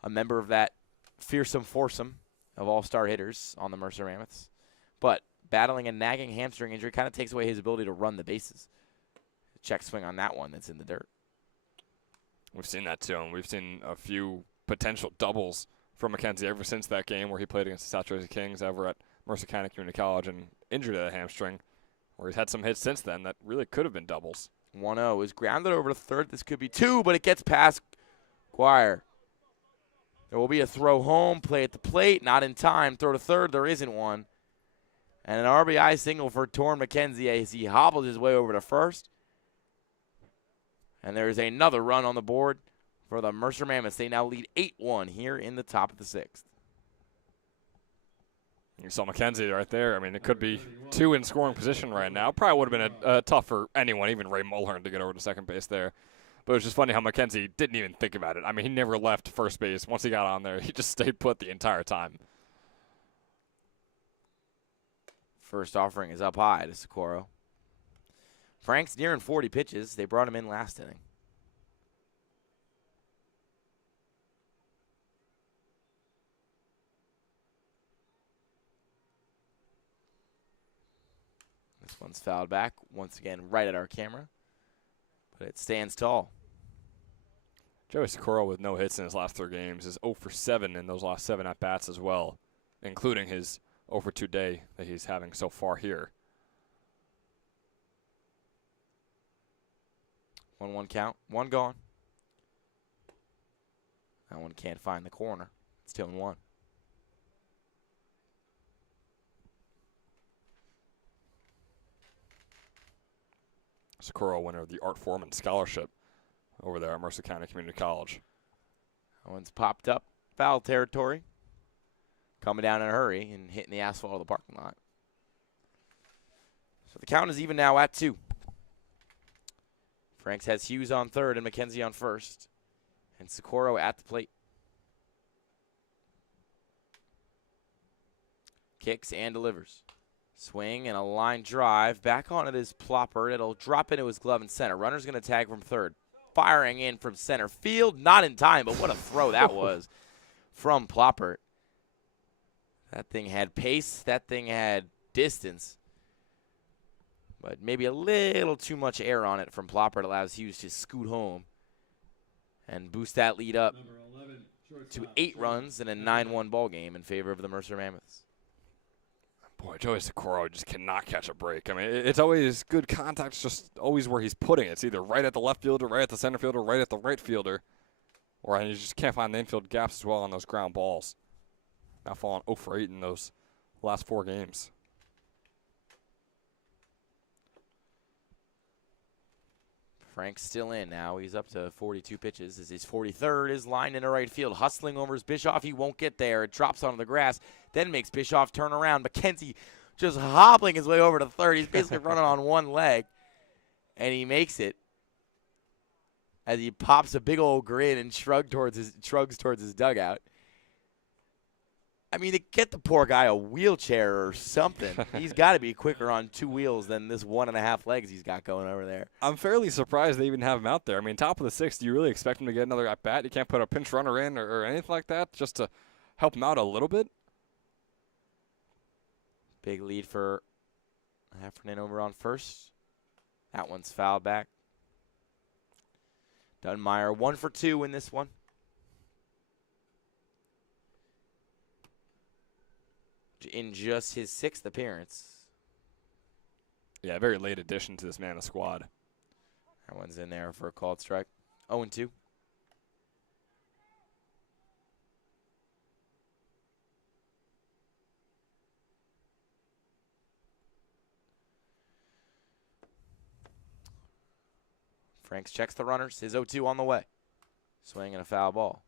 A member of that fearsome foursome of all-star hitters on the Mercer Mammoths. But battling a nagging hamstring injury kind of takes away his ability to run the bases. Check swing on that one that's in the dirt. We've seen that too, and we've seen a few potential doubles from McKenzie ever since that game where he played against the South Jersey Kings over at Mercer County Community College and injured a hamstring, where he's had some hits since then that really could have been doubles. 1-0 is grounded over to third. This could be 2, but it gets past Guire. There will be a throw home, play at the plate, not in time. Throw to third, there isn't one. And an RBI single for Torrin McKenzie as he hobbled his way over to first. And there is another run on the board for the Mercer Mammoths. They now lead 8-1 here in the top of the 6th. You saw McKenzie right there. I mean, it could be 2 in scoring position right now. Probably would have been tough for anyone, even Ray Mulhern, to get over to second base there. But it was just funny how McKenzie didn't even think about it. I mean, he never left first base. Once he got on there, he just stayed put the entire time. First offering is up high to Socorro. Frank's nearing 40 pitches. They brought him in last inning. This one's fouled back, once again, right at our camera. But it stands tall. Joey Socorro with no hits in his last 3 games is 0 for 7 in those last 7 at-bats as well, including his 0 for 2 day that he's having so far here. 1-1 count. 1 gone. That one can't find the corner. It's 2-1. Socorro, winner of the Art Foreman Scholarship over there at Mercer County Community College. That one's popped up. Foul territory. Coming down in a hurry and hitting the asphalt of the parking lot. So the count is even now at 2. Franks has Hughes on third and McKenzie on first. And Socorro at the plate. Kicks and delivers. Swing and a line drive. Back on it is Plopper. It'll drop into his glove in center. Runner's going to tag from third. Firing in from center field. Not in time, but what a throw that was from Plopper. That thing had pace. That thing had distance. But maybe a little too much air on it from Plopper. It allows Hughes to scoot home and boost that lead up to 8 runs in a 9-1 ball game in favor of the Mercer Mammoths. Boy, Joey Socorro just cannot catch a break. I mean, it's always good contact, it's just always where he's putting it. It's either right at the left fielder, right at the center fielder, right at the right fielder. Or you just can't find the infield gaps as well on those ground balls. Now falling 0 for 8 in those last 4 games. Frank's still in now. He's up to 42 pitches. As his 43rd is lined into right field. Hustling over his Bischoff. He won't get there. It drops onto the grass. Then makes Bischoff turn around. McKenzie just hobbling his way over to third. He's basically running on one leg. And he makes it. As he pops a big old grin and shrugs towards his dugout. I mean, to get the poor guy a wheelchair or something. He's got to be quicker on 2 wheels than this 1.5 legs he's got going over there. I'm fairly surprised they even have him out there. I mean, top of the 6th, do you really expect him to get another at-bat? You can't put a pinch runner in or anything like that just to help him out a little bit? Big lead for Heffernan over on first. That one's fouled back. Dunmeyer 1 for 2 in this one. In just his 6th appearance. Yeah, very late addition to this Mammoth squad. That one's in there for a called strike. 0-2. Franks checks the runners. His 0-2 on the way. Swing and a foul ball.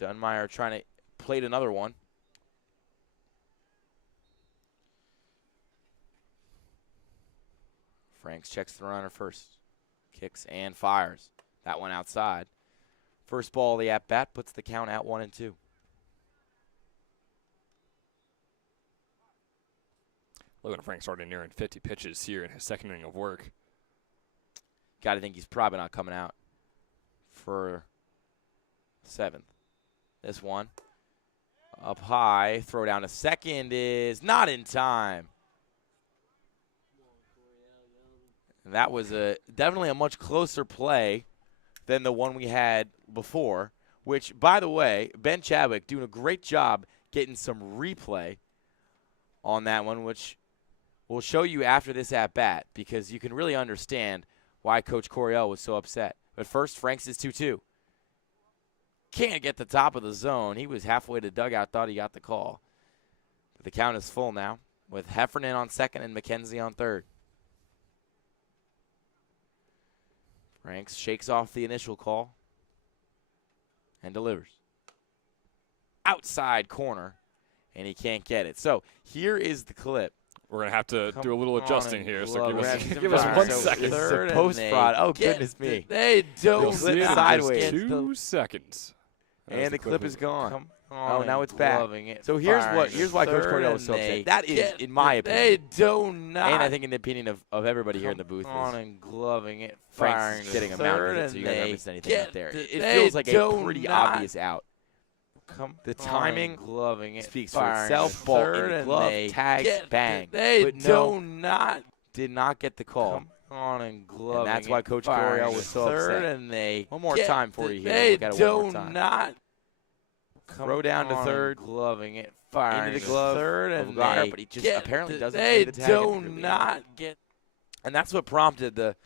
Dunmeyer trying to plate another one. Franks checks the runner first. Kicks and fires. That one outside. First ball of the at-bat puts the count at 1-2. Look at Frank's already nearing 50 pitches here in his second inning of work. Got to think he's probably not coming out for 7th. This one up high. Throw down to second is not in time. And that was definitely a much closer play than the one we had before, which, by the way, Ben Chadwick doing a great job getting some replay on that one, which we'll show you after this at-bat because you can really understand why Coach Coryell was so upset. But first, Franks is 2-2. Can't get the top of the zone. He was halfway to dugout, thought he got the call. But the count is full now with Heffernan on second and McKenzie on third. Franks shakes off the initial call and delivers. Outside corner, and he can't get it. So here is the clip. We're going to have to do a little adjusting here, so give us us 1 second. Third post-fraud. Oh, goodness me. They don't Clip sideways. 2 seconds. And the clip is gone. Come Oh, now it's back. it. So here's why Coach Coryell was so upset. That is, in my opinion, They do not. and I think in the opinion of everybody here in the booth, on is and gloving it. Frank's firing getting a to mound third, hit, so you guys and aren't they missing anything get out there. it. It They feels like a do pretty not. obvious out. Come The on, timing gloving it. speaks for firing itself. to Ball third, in the and glove, they tags, get it. bang. They But do no, not. did not get the call. Come on and gloving And that's why it, Coach firing Coryell to was so third, upset. and they One more get time for it. you here. They Look at it one more do time. not. Throw down to on third. and gloving it, firing Into the to glove third, of and Garner, they but he just get apparently it. doesn't They see the tag do and really- not get. And that's what prompted the.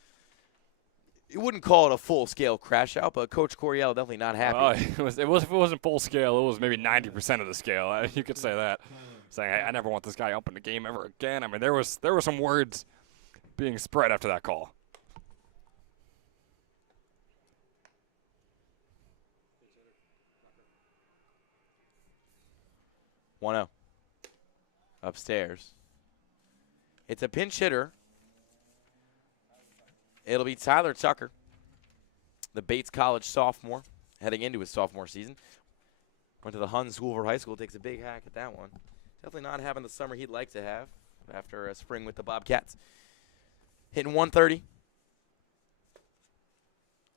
You wouldn't call it a full-scale crash out, but Coach Coryell definitely not happy. If it wasn't full scale, it was maybe 90% of the scale. You could say that. Saying, hey, I never want this guy up in the game ever again. I mean, there were some words being spread after that call. One-zero. Upstairs. It's a pinch hitter. It'll be Tyler Tucker, the Bates College sophomore, heading into his sophomore season. Went to the Hun School for high school, takes a big hack at that one. Definitely not having the summer he'd like to have after a spring with the Bobcats. Hitting 130.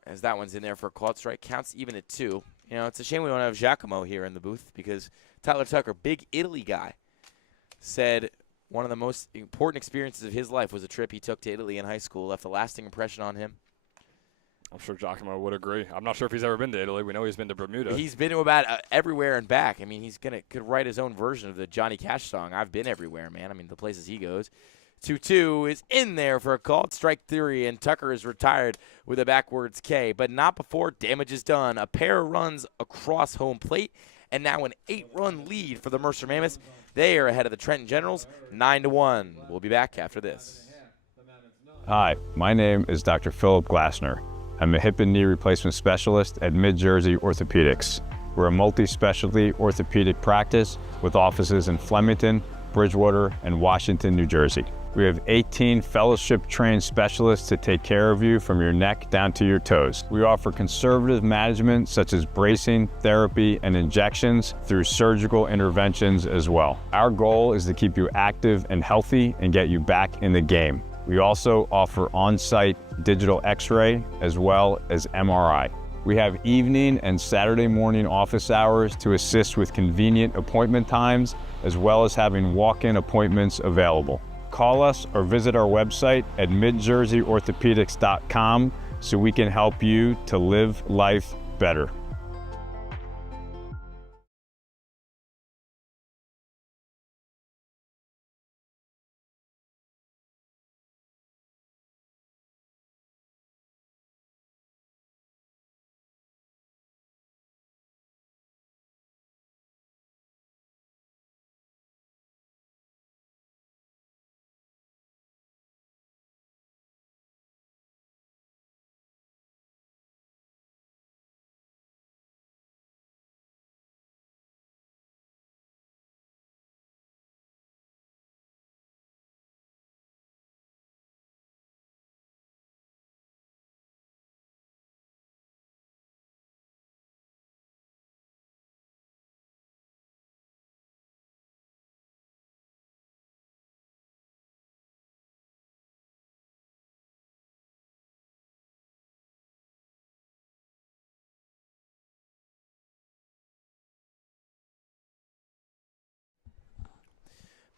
As that one's in there for a called strike. Counts even at 2. You know, it's a shame we don't have Giacomo here in the booth because Tyler Tucker, big Italy guy, said one of the most important experiences of his life was a trip he took to Italy in high school. Left a lasting impression on him. I'm sure Giacomo would agree. I'm not sure if he's ever been to Italy. We know he's been to Bermuda. He's been to about everywhere and back. I mean, could write his own version of the Johnny Cash song. I've been everywhere, man. I mean, the places he goes. 2-2 is in there for a called strike 3, and Tucker is retired with a backwards K, but not before damage is done. A pair of runs across home plate, and now an 8-run lead for the Mercer Mammoths. They are ahead of the Trenton Generals, 9-1. We'll be back after this. Hi, my name is Dr. Philip Glassner. I'm a hip and knee replacement specialist at Mid-Jersey Orthopedics. We're a multi-specialty orthopedic practice with offices in Flemington, Bridgewater, and Washington, New Jersey. We have 18 fellowship-trained specialists to take care of you from your neck down to your toes. We offer conservative management such as bracing, therapy, and injections through surgical interventions as well. Our goal is to keep you active and healthy and get you back in the game. We also offer on-site digital x-ray as well as MRI. We have evening and Saturday morning office hours to assist with convenient appointment times, as well as having walk-in appointments available. Call us or visit our website at midjerseyorthopedics.com so we can help you to live life better.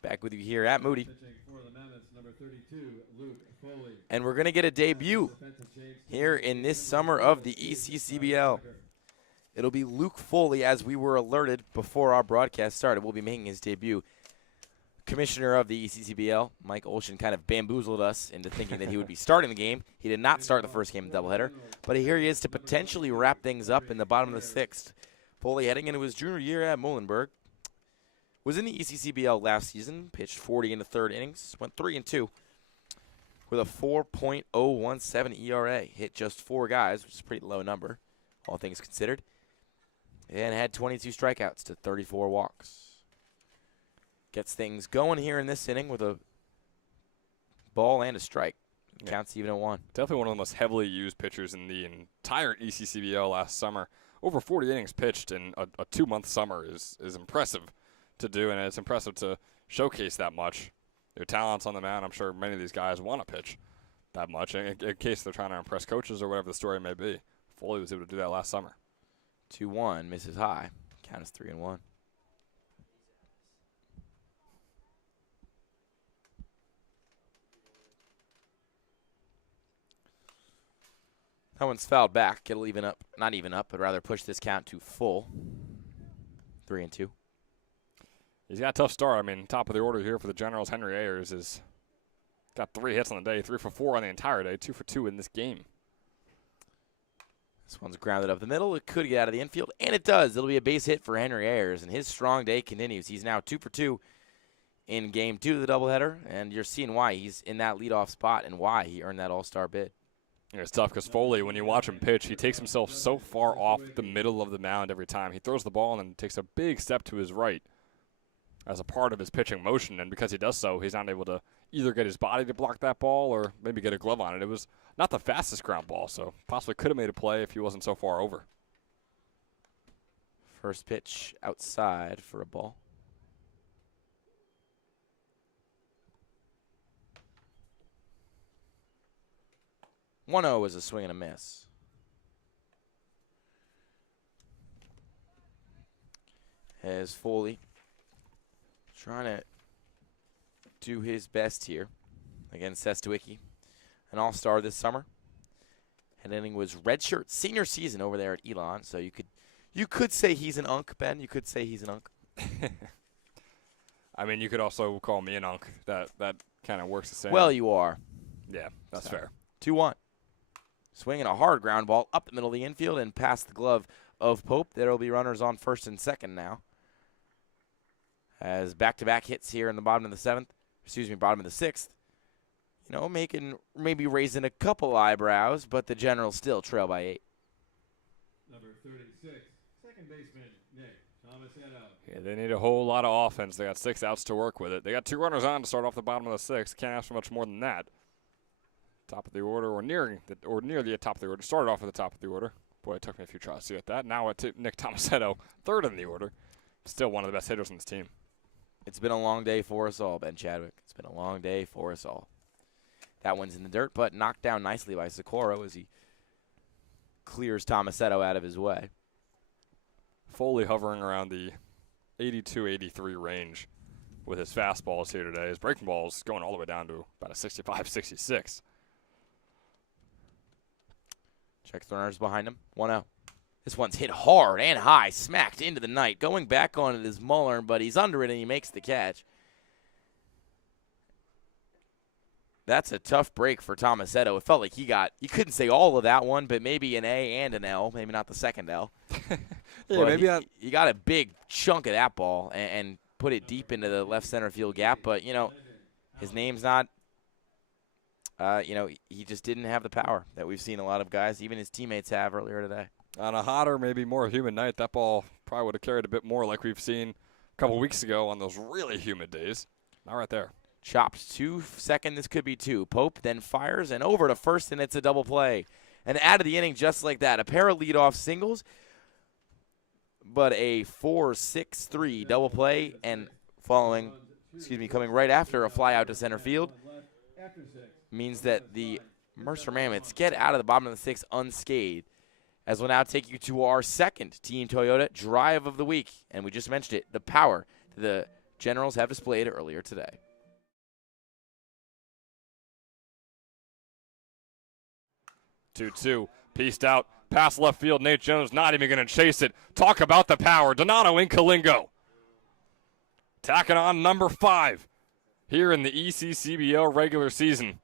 Back with you here at Moody. Pitching for the Mammoths, number 32, Luke Foley. And we're going to get a debut here in this summer of the ECCBL. It'll be Luke Foley, as we were alerted before our broadcast started, will be making his debut. Commissioner of the ECCBL, Mike Olshan, kind of bamboozled us into thinking that he would be starting the game. He did not start the first game of the doubleheader, but here he is to potentially wrap things up in the bottom of the 6th. Foley heading into his junior year at Muhlenberg. Was in the ECCBL last season, pitched 40 in the 3rd innings, went 3-2 with a 4.017 ERA. Hit just 4 guys, which is a pretty low number, all things considered, and had 22 strikeouts to 34 walks. Gets things going here in this inning with a ball and a strike. Yeah. Counts even at 1. Definitely one of the most heavily used pitchers in the entire ECCBL last summer. Over 40 innings pitched in a 2-month summer is impressive to do, and it's impressive to showcase that much. Their talents on the mound, I'm sure many of these guys want to pitch that much in case they're trying to impress coaches or whatever the story may be. Foley was able to do that last summer. 2-1, misses high. Count is 3-1. That one's fouled back. It'll even up, not even up, but rather push this count to full. 3-2. He's got a tough start. I mean, top of the order here for the Generals. Henry Ayers has got 3 hits on the day, 3 for 4 on the entire day, 2 for 2 in this game. This one's grounded up the middle. It could get out of the infield, and it does. It'll be a base hit for Henry Ayers, and his strong day continues. He's now 2 for 2 in Game 2 of the doubleheader, and you're seeing why he's in that leadoff spot and why he earned that all-star bid. Yeah, it's tough because Foley, when you watch him pitch, he takes himself so far off the middle of the mound every time. He throws the ball and then takes a big step to his right as a part of his pitching motion, and because he does so, he's not able to either get his body to block that ball or maybe get a glove on it. It was not the fastest ground ball, so possibly could have made a play if he wasn't so far over. First pitch outside for a ball. One-0 is a swing and a miss. As Foley trying to do his best here against Sestawicki, an all-star this summer. And inning was redshirt senior season over there at Elon, so you could say he's an unk, Ben. You could say he's an unk. I mean, you could also call me an unk. That kind of works the same. Well, you are. Yeah, that's fair. 2-1. Swinging a hard ground ball up the middle of the infield and past the glove of Pope. There will be runners on first and second now. As back-to-back hits here in the bottom of the 7th, bottom of the 6th. You know, maybe raising a couple eyebrows, but the Generals still trail by 8. Number 36, second baseman, Nick Tomasetto. Yeah, they need a whole lot of offense. They got 6 outs to work with it. They got 2 runners on to start off the bottom of the 6th. Can't ask for much more than that. Top of the order or near the top of the order. Started off at the top of the order. Boy, it took me a few tries to get that. Now it's Nick Tomasetto, 3rd in the order. Still one of the best hitters on this team. It's been a long day for us all, Ben Chadwick. It's been a long day for us all. That one's in the dirt, but knocked down nicely by Socorro as he clears Tomasetto out of his way. Foley hovering around the 82-83 range with his fastballs here today. His breaking ball's going all the way down to about a 65-66. Checks the runners behind him. 1-0. This one's hit hard and high, smacked into the night. Going back on it is Muller, but he's under it and he makes the catch. That's a tough break for Tomasetto. It felt like you couldn't say all of that one, but maybe an A and an L, maybe not the second L. Yeah, maybe you got a big chunk of that ball and put it deep into the left center field gap, but, you know, his name's not, he just didn't have the power that we've seen a lot of guys, even his teammates, have earlier today. On a hotter, maybe more humid night, that ball probably would have carried a bit more like we've seen a couple weeks ago on those really humid days. Not right there. Chopped to second. This could be 2. Pope then fires and over to first, and it's a double play. And out of the inning just like that. A pair of leadoff singles, but a 4-6-3 double play, and coming right after a fly out to center field means that the Mercer Mammoths get out of the bottom of the 6th unscathed. As we'll now take you to our second Team Toyota drive of the week. And we just mentioned it, the power to the Generals have displayed earlier today. Two-two, pieced out, past left field. Nate Jones not even going to chase it. Talk about the power. Donato Incalingo tacking on number 5 here in the ECCBL regular season.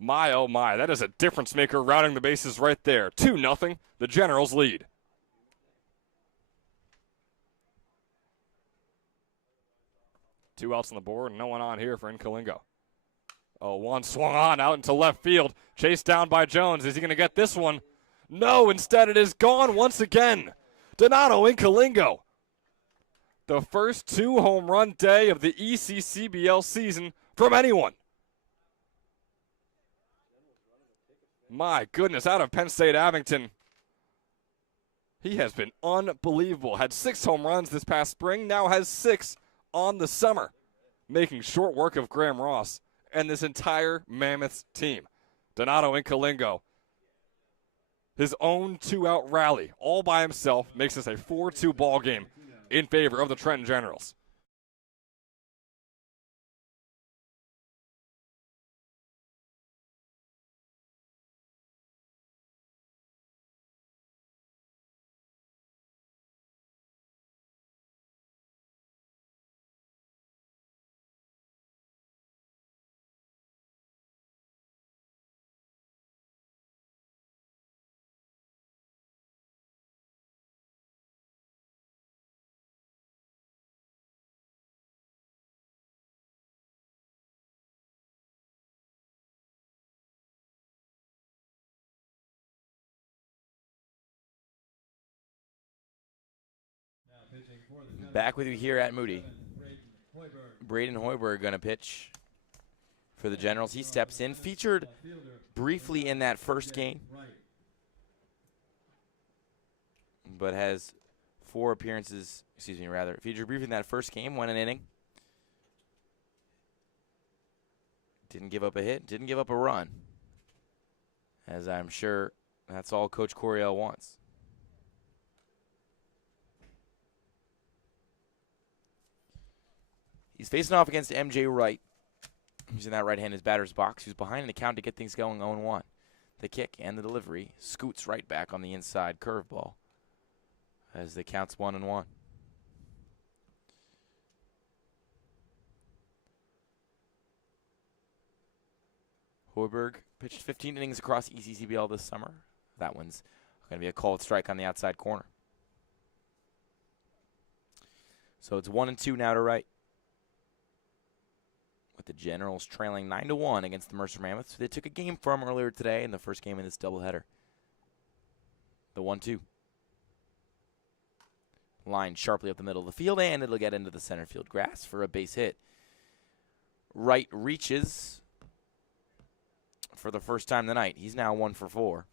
My, oh my, that is a difference maker routing the bases right there. 2-0, the Generals lead. Two outs on the board, no one on here for Incalingo. Oh, one swung on out into left field. Chased down by Jones. Is he going to get this one? No, instead it is gone once again. Donato Incalingo. The first 2 home run day of the ECCBL season from anyone. My goodness, out of Penn State Abington. He has been unbelievable. Had 6 home runs this past spring, now has 6 on the summer, making short work of Graham Ross and this entire Mammoths team. Donato Incalingo, his own 2-out rally all by himself, makes this a 4-2 ball game in favor of the Trenton Generals. Back with you here at Moody. Braden Hoiberg going to pitch for the Generals. He steps in, featured briefly in that first game, but has 4 appearances, featured briefly in that first game, won an inning. Didn't give up a hit, didn't give up a run, as I'm sure that's all Coach Coryell wants. He's facing off against MJ Wright, who's in that right-handed batter's box, who's behind in the count to get things going 0-1. The kick and the delivery scoots right back on the inside curveball as the count's 1-1. Hoiberg pitched 15 innings across ECCBL this summer. That one's going to be a called strike on the outside corner. So it's 1-2 now to Wright, with the Generals trailing 9-1 against the Mercer Mammoths. They took a game from earlier today in the first game of this doubleheader. The 1-2. Line sharply up the middle of the field, and it'll get into the center field grass for a base hit. Wright reaches for the first time tonight. He's now 1 for 4.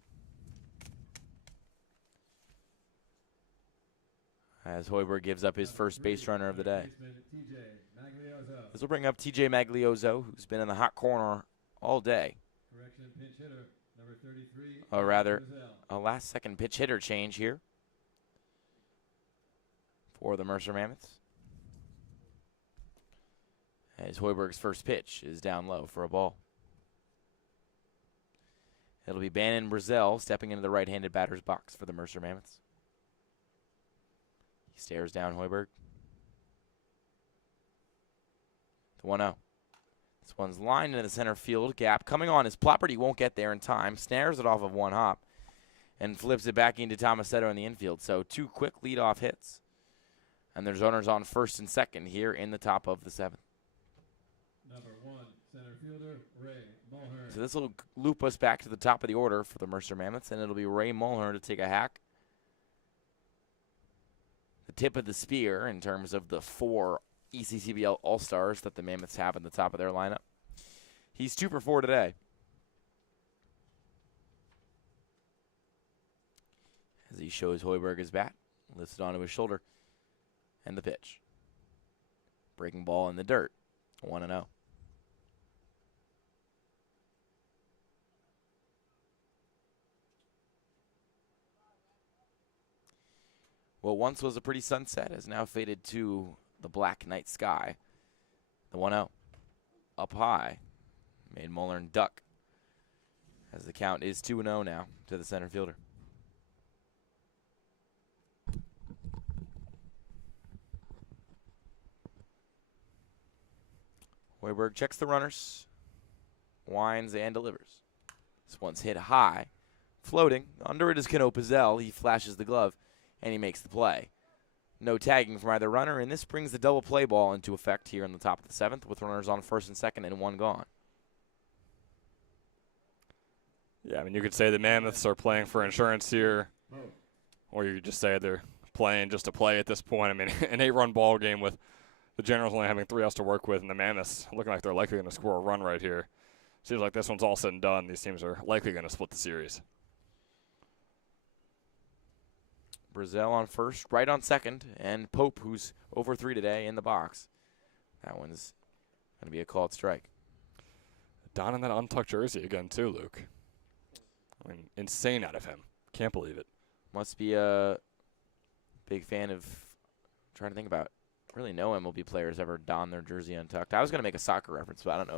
As Hoiberg gives up his first base runner of the day. This will bring up TJ Magliozzo, who's been in the hot corner all day. Correction, pinch hitter, number 33. Or rather, a last-second pitch hitter change here for the Mercer Mammoths. As Hoiberg's first pitch is down low for a ball. It'll be Bannon Brazel stepping into the right-handed batter's box for the Mercer Mammoths. He stares down Hoiberg. The 1-0. This one's lined into the center field gap. Coming on is Plopper. He won't get there in time. Snares it off of one hop and flips it back into Tomasetto in the infield. So 2 quick leadoff hits. And there's runners on first and second here in the top of the 7th. Number 1, center fielder, Ray Mulhern. So this will loop us back to the top of the order for the Mercer Mammoths, and it'll be Ray Mulhern to take a hack. The tip of the spear in terms of the 4 ECCBL All-Stars that the Mammoths have in the top of their lineup. He's 2 for 4 today. As he shows Hoiberg his bat, lifts it onto his shoulder, and the pitch. Breaking ball in the dirt, 1-0. What once was a pretty sunset has now faded to the black night sky. The 1-0. Up high. Made Mullen duck. As the count is 2-0 now to the center fielder. Hoiberg checks the runners. Winds and delivers. This one's hit high. Floating. Under it is Cano Pizzell. He flashes the glove, and he makes the play. No tagging from either runner, and this brings the double play ball into effect here in the top of the 7th with runners on first and second and 1 gone. Yeah, I mean, you could say the Mammoths are playing for insurance here, or you could just say they're playing just to play at this point. I mean, an 8-run ball game with the Generals only having 3 outs to work with, and the Mammoths looking like they're likely going to score a run right here. Seems like this one's all said and done. These teams are likely going to split the series. Brazil on first, right on second, and Pope, who's over 3 today, in the box. That one's going to be a called strike. Donning that untucked jersey again, too, Luke. I mean, insane out of him. Can't believe it. Must be a big fan of, trying to think about, really no MLB players ever don their jersey untucked. I was going to make a soccer reference, but I don't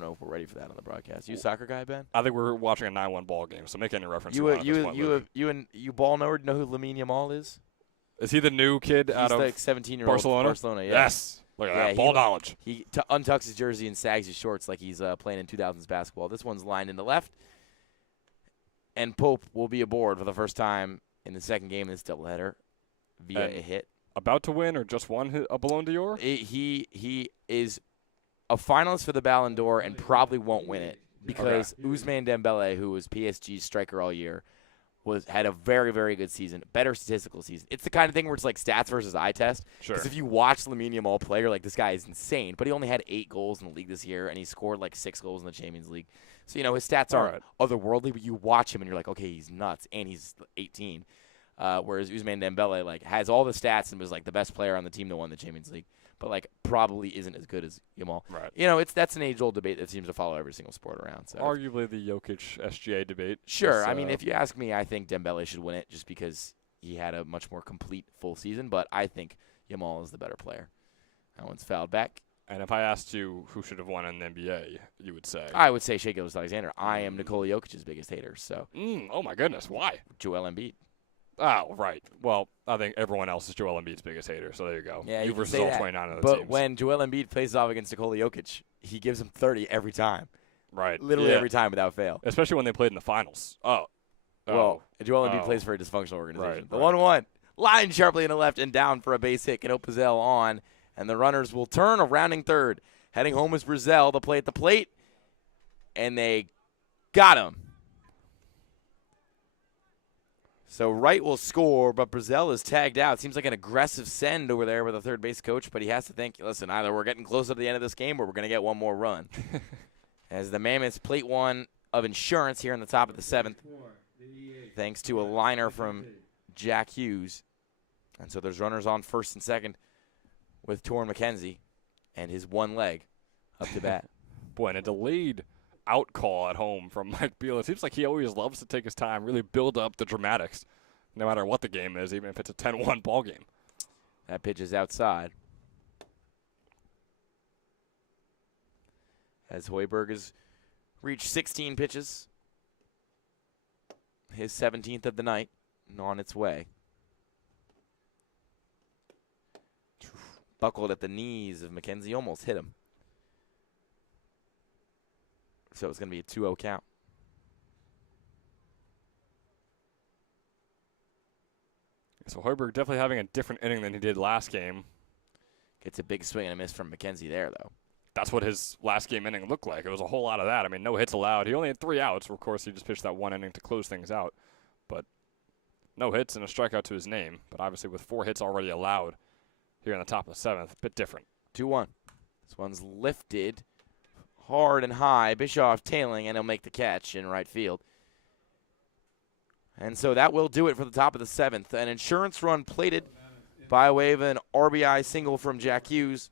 know if we're ready for that on the broadcast. You a soccer guy, Ben? I think we're watching a 9-1 ball game, so make any reference you want at this point, Luke. You ball know who Lamine Yamal is? Is he the new kid out of He's the 17-year-old Barcelona? Yeah. Yes. Look at that. Ball knowledge. He untucks his jersey and sags his shorts like he's playing in 2000s basketball. This one's lined in the left. And Pope will be aboard for the first time in the second game of this doubleheader via a hit. About to win or just won a Ballon d'Or? He is a finalist for the Ballon d'Or and probably won't win it because Ousmane Dembele, who was PSG's striker all year, had a very, very good season, better statistical season. It's the kind of thing where it's like stats versus eye test. Sure. Because if you watch Lamine Yamal play, you're like, this guy is insane. But he only had 8 goals in the league this year, and he scored like 6 goals in the Champions League. So, his stats aren't otherworldly, but you watch him and you're like, okay, he's nuts, and he's 18. Whereas Ousmane Dembele has all the stats and was the best player on the team that won the Champions League, but probably isn't as good as Yamal. Right. That's an age-old debate that seems to follow every single sport around. So arguably the Jokic SGA debate. Sure. I mean, if you ask me, I think Dembele should win it just because he had a much more complete full season. But I think Yamal is the better player. That one's fouled back. And if I asked you who should have won in the NBA, you would say? I would say Shai Gilgeous-Alexander. I am Nikola Jokic's biggest hater. So. Oh my goodness, why? Joel Embiid. Oh, right. Well, I think everyone else is Joel Embiid's biggest hater, so there you go. Yeah, you can versus say all that. 29 of the But teams. when Joel Embiid plays off against Nikola Jokic, he gives him 30 every time. Right. Literally every time without fail. Especially when they played in the finals. Well, Joel Embiid plays for a dysfunctional organization. Right, The 1-1. Line sharply in the left and down for a base hit. Cano Pizzell on, and the runners will turn a rounding third. Heading home is Brazil. The play at the plate, and they got him. So Wright will score, but Brazil is tagged out. Seems like an aggressive send over there with the third base coach, but he has to think, listen, either we're getting closer to the end of this game or we're going to get one more run. As the Mammoths plate one of insurance here in the top of the 7th, thanks to a liner from Jack Hughes. And so there's runners on first and second with Torrin McKenzie and his one leg up to bat. Boy, and a delayed out call at home from Mike Beal. It seems like he always loves to take his time, really build up the dramatics, no matter what the game is, even if it's a 10-1 ball game. That pitch is outside. As Hoiberg has reached 16 pitches, his 17th of the night, and on its way. Buckled at the knees of McKenzie, almost hit him. So it's going to be a 2-0 count. So Hoiberg definitely having a different inning than he did last game. Gets a big swing and a miss from McKenzie there, though. That's what his last game inning looked like. It was a whole lot of that. I mean, no hits allowed. He only had 3 outs. Of course, he just pitched that one inning to close things out. But no hits and a strikeout to his name. But obviously with 4 hits already allowed here in the top of the 7th, a bit different. 2-1. This one's lifted hard and high. Bischoff tailing, and he'll make the catch in right field. And so that will do it for the top of the 7th. An insurance run plated by way of an RBI single from Jack Hughes.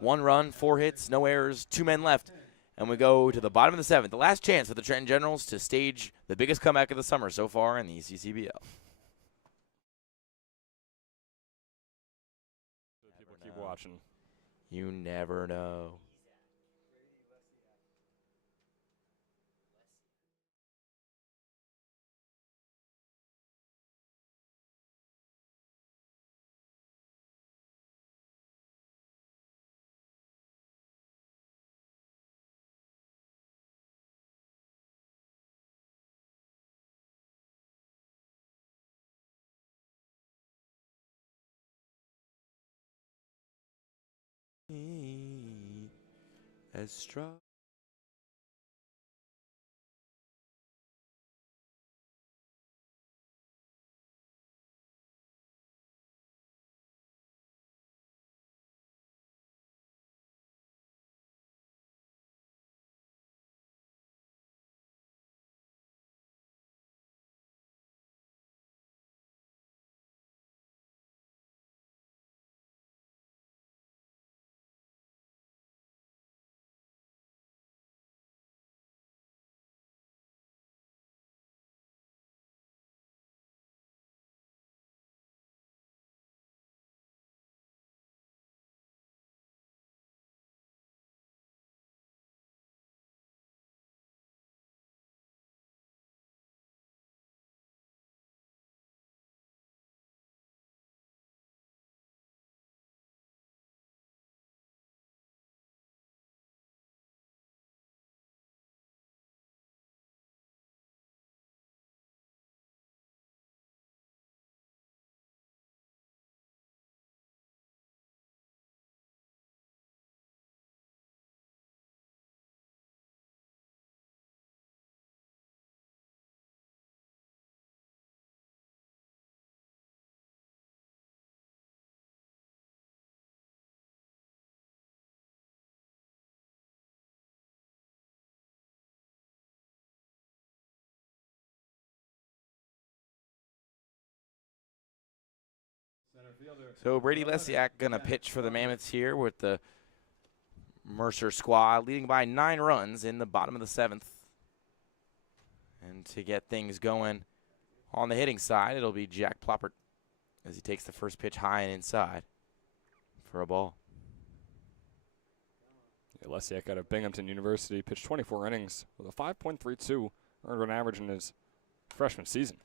1 run, 4 hits, no errors, 2 men left. And we go to the bottom of the 7th. The last chance for the Trenton Generals to stage the biggest comeback of the summer so far in the ECCBL. watching. You never know. As strong. Center fielder. So Brady Lesiak going to pitch for the Mammoths here with the Mercer squad leading by 9 runs in the bottom of the 7th. And to get things going on the hitting side, it'll be Jack Ploppert as he takes the first pitch high and inside for a ball. Yeah, Lesiak out of Binghamton University pitched 24 innings with a 5.32 earned run average in his freshman season.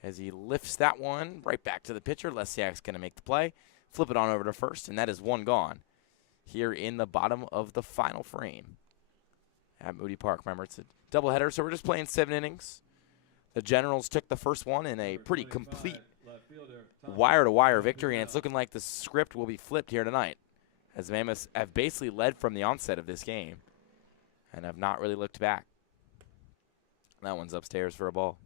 As he lifts that one right back to the pitcher, Lesiak's going to make the play, flip it on over to first, and that is one gone here in the bottom of the final frame at Moody Park. Remember, it's a doubleheader, so we're just playing 7 innings. The Generals took the first one in a pretty complete wire-to-wire victory, and it's looking like the script will be flipped here tonight, as the Mammoths have basically led from the onset of this game and have not really looked back. That one's upstairs for a ball.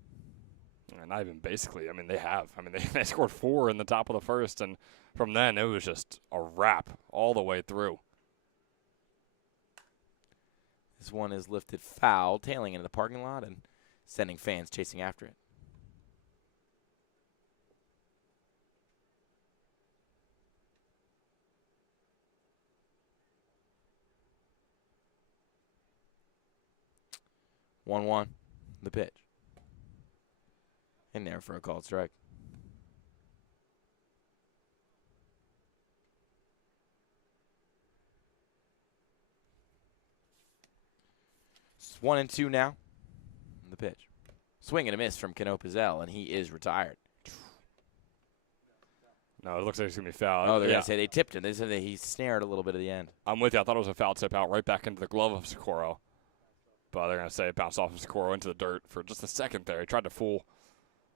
And not even basically. I mean, they have. I mean, they scored 4 in the top of the first, and from then it was just a wrap all the way through. This one is lifted foul, tailing into the parking lot and sending fans chasing after it. One, the pitch. In there for a called strike. It's 1-2 now. The pitch. Swing and a miss from Cano Pizzell, and he is retired. No, it looks like it's going to be foul. Oh, they're going to say they tipped him. They said that he snared a little bit at the end. I'm with you. I thought it was a foul tip out right back into the glove of Socorro. But they're going to say it bounced off of Socorro into the dirt for just a second there. He tried to fool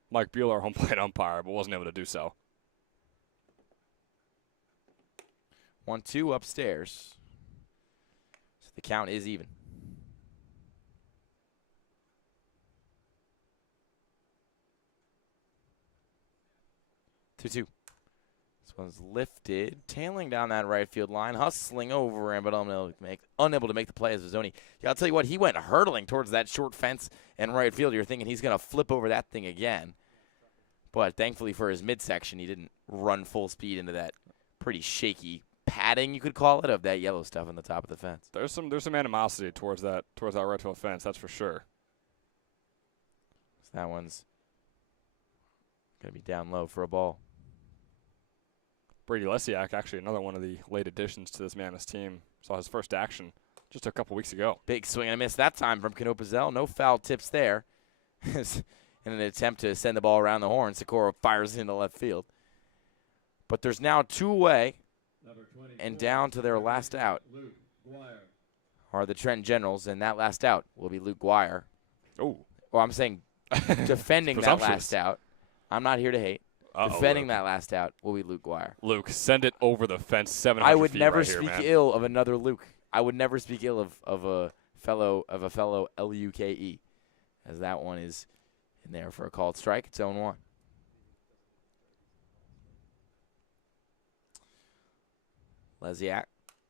Mike Bueller, home plate umpire, but wasn't able to do so. 1-2 upstairs. So the count is even. Two. This one's lifted, tailing down that right field line, hustling over him, but unable to make the play as Vizzoni. Yeah, I'll tell you what, he went hurtling towards that short fence in right field. You're thinking he's going to flip over that thing again. But thankfully for his midsection, he didn't run full speed into that pretty shaky padding, you could call it, of that yellow stuff on the top of the fence. There's some animosity towards that right field fence, that's for sure. So that one's going to be down low for a ball. Brady Lesiak, actually another one of the late additions to this Mammoths team, saw his first action just a couple weeks ago. Big swing and a miss that time from Canopazell. No foul tips there. In an attempt to send the ball around the horn, Sikora fires into left field. But there's now 2 away, and down to their last out are the Trenton Generals, and that last out will be Luke Guire. Oh. Well, I'm saying defending that last out. I'm not here to hate. Defending that last out will be Luke Guire. Luke, send it over the fence 700 I would feet never right speak here, man. ill of another Luke. I would never speak ill of a fellow Luke, as that one is in there for a called strike. It's 0-1. Lesiak.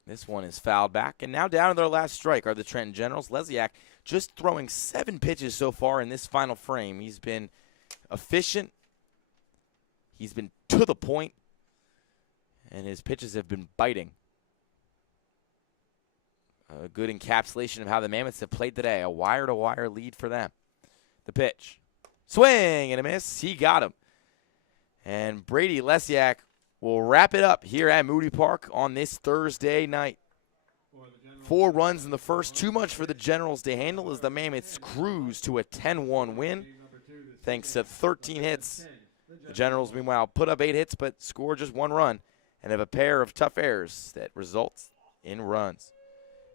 This one is fouled back. And now down to their last strike are the Trenton Generals. Lesiak just throwing 7 pitches so far in this final frame. He's been efficient. He's been to the point. And his pitches have been biting. A good encapsulation of how the Mammoths have played today. A wire-to-wire lead for them. The pitch. Swing and a miss. He got him. And Brady Lesiak will wrap it up here at Moody Park on this Thursday night. 4 runs in the first. Too much for the Generals to handle as the Mammoths cruise to a 10-1 win. Thanks to 13 hits. The Generals, meanwhile, put up 8 hits but score just 1 run and have a pair of tough errors that results in runs.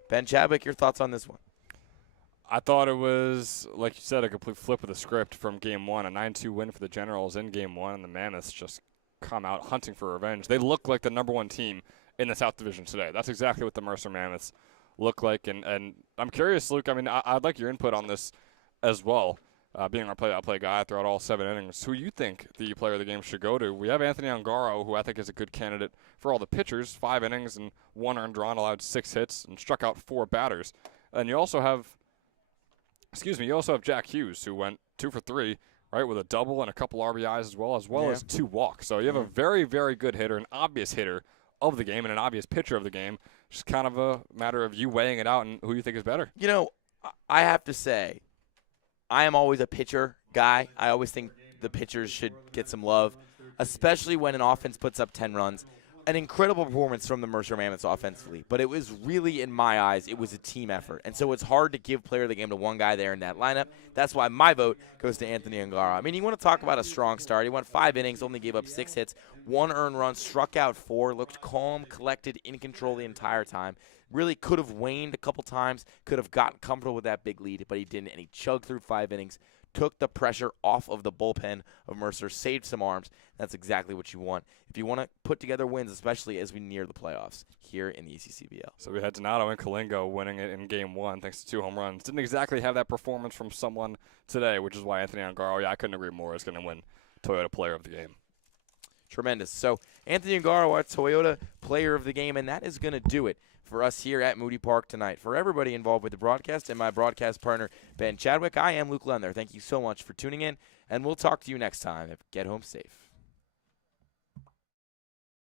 Ben Chadwick, your thoughts on this one? I thought it was, like you said, a complete flip of the script from Game 1. A 9-2 win for the Generals in Game 1, and the Mammoths just come out hunting for revenge. They look like the #1 team in the South Division today. That's exactly what the Mercer Mammoths look like. And I'm curious, Luke, I mean, I'd like your input on this as well, being our play-by-play guy throughout all 7 innings. Who you think the player of the game should go to? We have Anthony Ongaro, who I think is a good candidate for all the pitchers. 5 innings and 1 earned run, allowed 6 hits, and struck out 4 batters. And you also have Jack Hughes, who went 2 for 3, right, with a double and a couple RBIs as well as 2 walks. So you have a very, very good hitter, an obvious hitter of the game, and an obvious pitcher of the game. Just kind of a matter of you weighing it out and who you think is better. You know, I have to say, I am always a pitcher guy. I always think the pitchers should get some love, especially when an offense puts up 10 runs. An incredible performance from the Mercer Mammoths offensively, but it was really, in my eyes, it was a team effort. And so it's hard to give player of the game to one guy there in that lineup. That's why my vote goes to Anthony Ongaro. I mean, you want to talk about a strong start. He went 5 innings, only gave up 6 hits, 1 earned run, struck out 4, looked calm, collected, in control the entire time. Really could have waned a couple times, could have gotten comfortable with that big lead, but he didn't, and he chugged through 5 innings. Took the pressure off of the bullpen of Mercer, saved some arms. That's exactly what you want if you want to put together wins, especially as we near the playoffs here in the ECCBL. So we had Donato and Kalingo winning it in Game 1 thanks to 2 home runs. Didn't exactly have that performance from someone today, which is why Anthony Ongaro, I couldn't agree more, is going to win Toyota Player of the Game. Tremendous. So Anthony Ongaro, our Toyota Player of the Game, and that is going to do it for us here at Moody Park tonight. For everybody involved with the broadcast and my broadcast partner, Ben Chadwick, I am Luke Lender. Thank you so much for tuning in, and we'll talk to you next time. Get home safe.